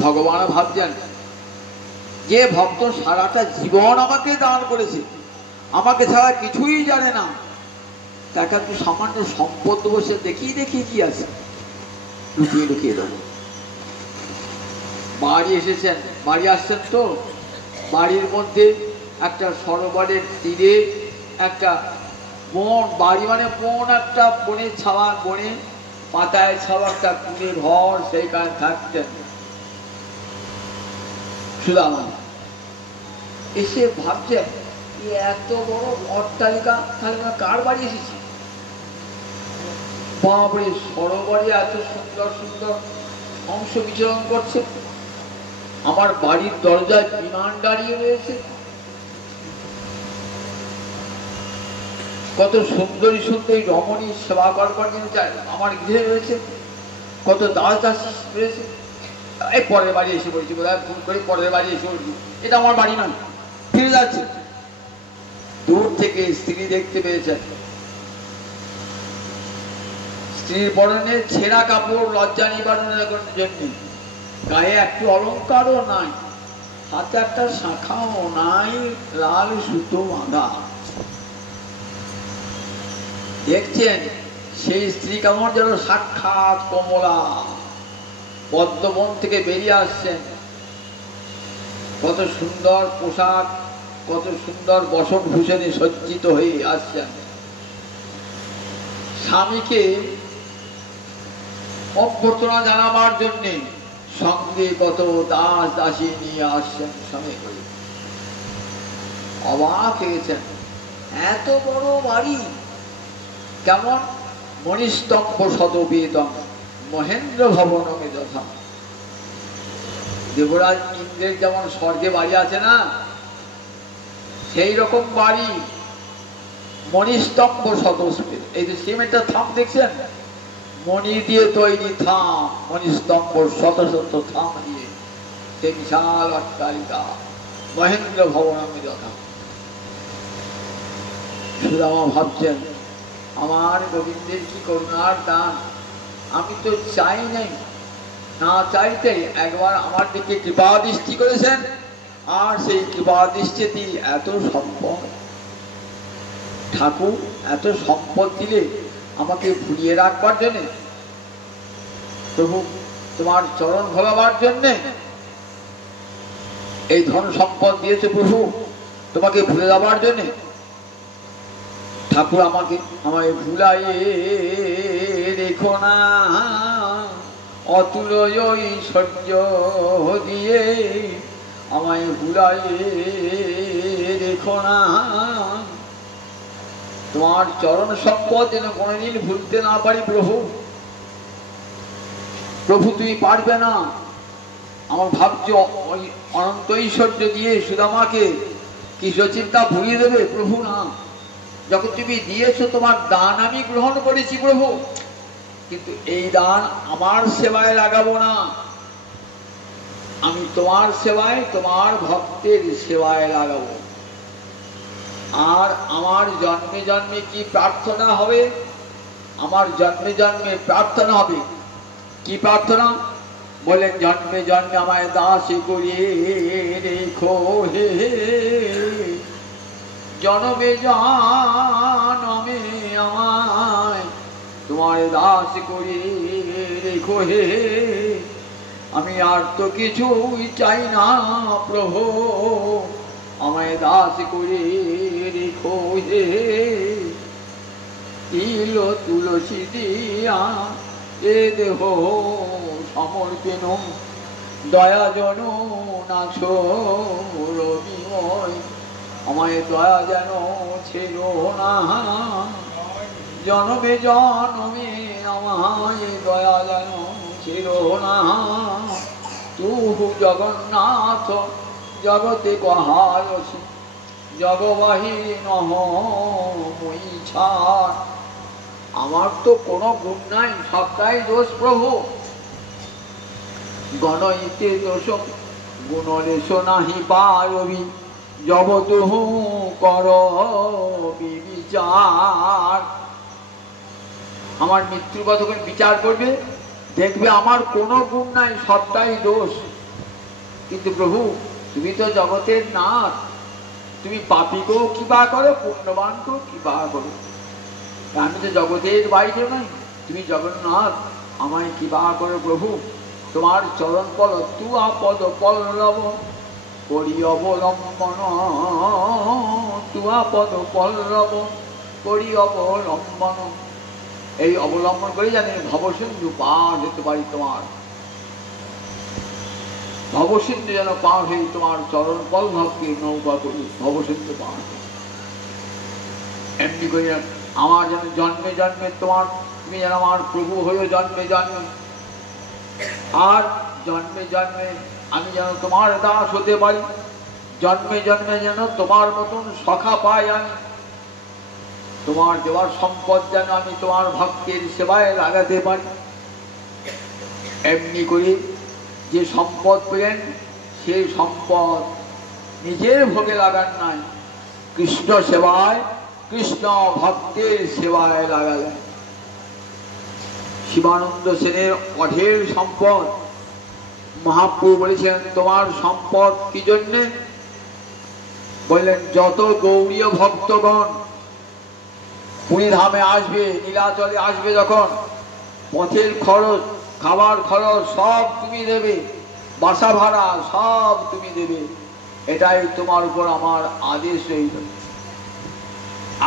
ভগবান ভাবছেন যে ভক্ত সারাটা জীবন আমাকে দান করেছে, আমাকে ছাড়া কিছুই জানে না, তাকে একটু সামান্য সম্পদ দেবো, সে দেখিয়ে দেখিয়ে কি আছে, লুকিয়ে লুকিয়ে দেবো। বাড়ি এসেছেন, বাড়ি আসছেন তো, বাড়ির মধ্যে একটা সরোবরের তীরে একটা বন, বাড়ি মানে বন, একটা বনের ছাওয়া, বনে পাতায় ছাওয়া একটা কুড়ে ঘর, সেইখানে থাকতেন সুদামা। এসে ভাবছেন এত বড় অট্টালিকা, তাহলে কার বাড়ি এসেছি? বাপরে, সরোবরে এত সুন্দর সুন্দর অংশ বিচরণ করছে, আমার বাড়ির দরজায় বিমান দাঁড়িয়ে রয়েছে, কত সুন্দরী সুন্দরী রমণী সেবা করবার জন্য আমার গৃহে রয়েছে, কত দাস দাস রয়েছে। এই পরের বাড়ি এসে বলছি, বোধহয় ফোন করে পরের বাড়ি এসে বলছি, এটা আমার বাড়ি নয়, ফিরে যাচ্ছে। দূর থেকে স্ত্রী দেখতে পেয়েছেন, স্ত্রীর পরনে ছেঁড়া কাপড়, লজ্জা নিবারণের জন্য, গায়ে একটু অলঙ্কারও নাই, হাতে একটা শাখাও নাই, লাল সুতো বাঁধা। দেখছেন সেই স্ত্রী কেমন যেন সাক্ষাৎ কমলা, পদ্মবন থেকে বেরিয়ে আসছেন, কত সুন্দর পোশাক, কত সুন্দর বসনভূষণে সজ্জিত হয়ে আসছেন। স্বামীকে অভ্যর্থনা জানাবার জন্য সঙ্গে কত দাস দাসী নিয়ে আসছেন স্বামী করে। অবাক হয়েছেন, এত বড় বাড়ি, কেমন? মণিস্তম্ভ শতবেদম মহেন্দ্র ভবনমে যথা। দেবরাজ ইন্দ্রের যেমন স্বর্গে বাড়ি আছে না, সেই রকম বাড়ি, মণিস্তম্ভ শতবেদ। এই যে সিমেন্টের থাম দেখছেন, মণি দিয়ে তৈরি থাম, মণিস্তম্ভ শত শত থাম দিয়ে, সেই বিশাল অট্টালিকা, মহেন্দ্র ভবনমে যথা। সুদামা ভাবছেন আমার গোবিন্দের কি করুণার দান, আমি তো চাই নাই, না চাইতে একবার আমার দিকে কৃপা দৃষ্টি করেছেন, আর সেই কৃপা দৃষ্টিতে এত সম্পদ। ঠাকুর এত সম্পদ দিলে আমাকে ভুলিয়ে রাখবার জন্যে, প্রভু তোমার চরণ ভোলাবার জন্যে এই ধন সম্পদ দিয়েছে প্রভু, তোমাকে ভুলে যাবার জন্যে। ঠাকুর আমায় ভুলাই রেখো না, অতুল ঐশ্বর্য দিয়ে আমায় ভুলাই রেখো না, তোমার চরণ সম্পদ যেন কোনোদিন ভুলতে না পারি প্রভু। প্রভু তুমি পারবে না, আমার ভাবছ ওই অনন্ত ঐশ্বর্য দিয়ে সুদামাকে কৃষ্ণচিন্তা ভুলিয়ে দেবে? প্রভু না, যখন তুমি দিয়েছো তোমার দান আমি গ্রহণ করেছি প্রভু, কিন্তু এই দান আমার সেবায় লাগাবো না, আমি তোমার সেবায়, তোমার ভক্তের সেবায় লাগাবো। আর আমার জন্মে জন্মে কি প্রার্থনা হবে? আমার জন্মে জন্মে প্রার্থনা হবে, কি প্রার্থনা? বলেন, জন্মে জন্মে আমায় দাসী করিয়ে রেখো হে, জনমে জনমে আমায় তোমার দাস করে রেখো হে। আমি আর তো কিছুই চাই না প্রভু, আমায় দাস করে রেখো হে। তিল তুলসী দিয়া এ দেহ সমর্পণ, দয়া জন নাছো রবিময়, আমায় দয়া যেন ছিল না, জনমে জনমে আমায় দয়া যেন ছিল না। তুহু জগন্নাথ জগতে কহায়সি, জগবাহী নহ মুই ছাড়, আমার তো কোনো গুণ নাই, সবটাই দোষ প্রভু। গণইতে দোষ গুণলেশ নাহি পারবি, জবতুহু কর বিচার। আমার মৃত্যুর কথা বিচার করবে, দেখবে আমার কোনো গুণ নাই, সবটাই দোষ। কিন্তু প্রভু তুমি তো জগতের নাথ, তুমি পাপীকেও কৃপা করো, পুণ্যবানকেও কৃপা করো। আমি তো জগতের বাইরে নই, তুমি জগন্নাথ, আমায় কৃপা করো প্রভু। তোমার চরণ পল তুয়া পদ পল্লব করি অবলম্বন, তুয়া পদ পল্লব করি অবলম্বন। এই অবলম্বন করে জানি ভবসিন্ধু পার হতে পারি, তোমার ভবসিন্ধু যেন পার হয়ে তোমার চরণ পল্লবকে নৌকা করি ভবসিন্ধু পার। এমনি করে আমার যেন জন্মে জন্মে তোমার, তুমি যেন আমার প্রভু হয়ে জন্মে জন্মে, আর জন্মে জন্মে আমি যেন তোমার দাস হতে পারি, জন্মে জন্মে যেন তোমার মতন সখা পাই আমি, তোমার দেওয়ার সম্পদ যেন আমি তোমার ভক্তের সেবায় লাগাতে পারি। এমনি করে যে সম্পদ পেলেন, সেই সম্পদ নিজের ভোগে লাগান নাই, কৃষ্ণ সেবায়, কৃষ্ণ ভক্তের সেবায় লাগালেন। শিবানন্দ সেনের অঢেল সম্পদ, মহাপ্রভু বলেছেন তোমার সম্পদ কি জন্যে? বললেন যত গৌরীয় ভক্তগণ পুরীধামে আসবে, নীলাচলে আসবে, যখন পথের খরচ, খাবার খরচ সব তুমি দেবে, বাসা ভাড়া সব তুমি দেবে, এটাই তোমার উপর আমার আদেশ হইল।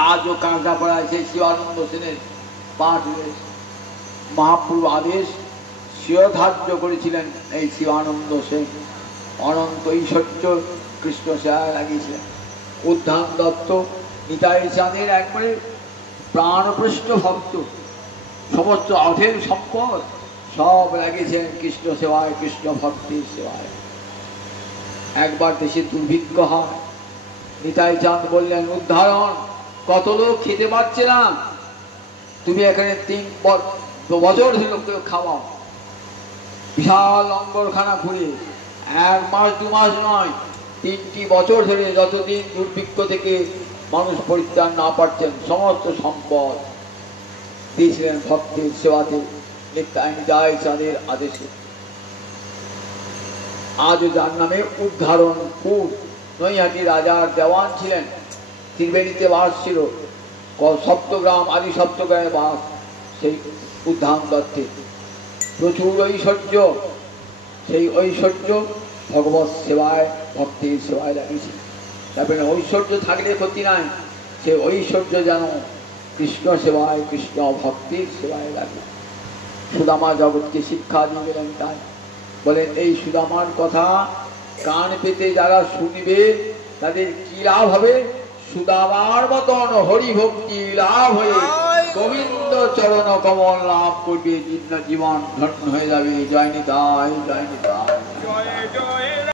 আজও কাঁকড়াপাড়ায় সেই শিবানন্দ সেনের পাঠ রয়েছে। মহাপ্রভু আদেশ শিরধার্য করেছিলেন এই শিবানন্দ সেন, অনন্ত ঐশ্বর্য কৃষ্ণ সেবায় লাগিয়েছিলেন। উদ্ধান দত্ত নিতাই চাঁদের একবারে প্রাণপৃষ্ঠ ভক্ত, সমস্ত অঢেল সম্পদ সব লাগিয়েছেন কৃষ্ণ সেবায়, কৃষ্ণ ভক্তির সেবায়। একবার দেশে দুর্ভিক্ষ হয়, নিতাই চাঁদ বললেন উদ্ধারণ, কত লোক খেতে পারছে না, তুমি এখানে 3 বছর ধরে খাওয়াও। বিশাল লঙ্গরখানা ঘুরে 1 মাস 2 মাস নয়, 3টি বছর ধরে যতদিন দুর্ভিক্ষ থেকে মানুষ পরিত্রাণ না পাচ্ছেন, সমস্ত সম্পদ দিয়েছিলেন ভক্তের সেবাতে, নিতাই চাঁদের আদেশে। আজও যার নামে উদ্ধারণপুর, নৈহাটি রাজার দেওয়ান ছিলেন, ত্রিবেণীতে বাস ছিল, সপ্তগ্রাম আদি সপ্তগ্রামে বাস সেই উদ্ধান দত্তে। প্রচুর ঐশ্বর্য, সেই ঐশ্বর্য ভগবত সেবায়, ভক্তির সেবায় লাগিয়েছে। তারপরে ঐশ্বর্য থাকলে ক্ষতি নাই, সে ঐশ্বর্য যেন কৃষ্ণ সেবায়, কৃষ্ণ ভক্তির সেবায় লাগে। সুদামা জগৎকে শিক্ষা দিয়ে গেলেন, তাই বলেন এই সুদামার কথা কান পেতে যারা শুনবে তাদের কি লাভ হবে? সুদামার মতন হরিভক্তি লাভ হয়ে গোবিন্দ চরণ কমল লাভ করবে, জীবন ধন্য হয়ে যাবে। জয় নিতাই, জয় নিতাই।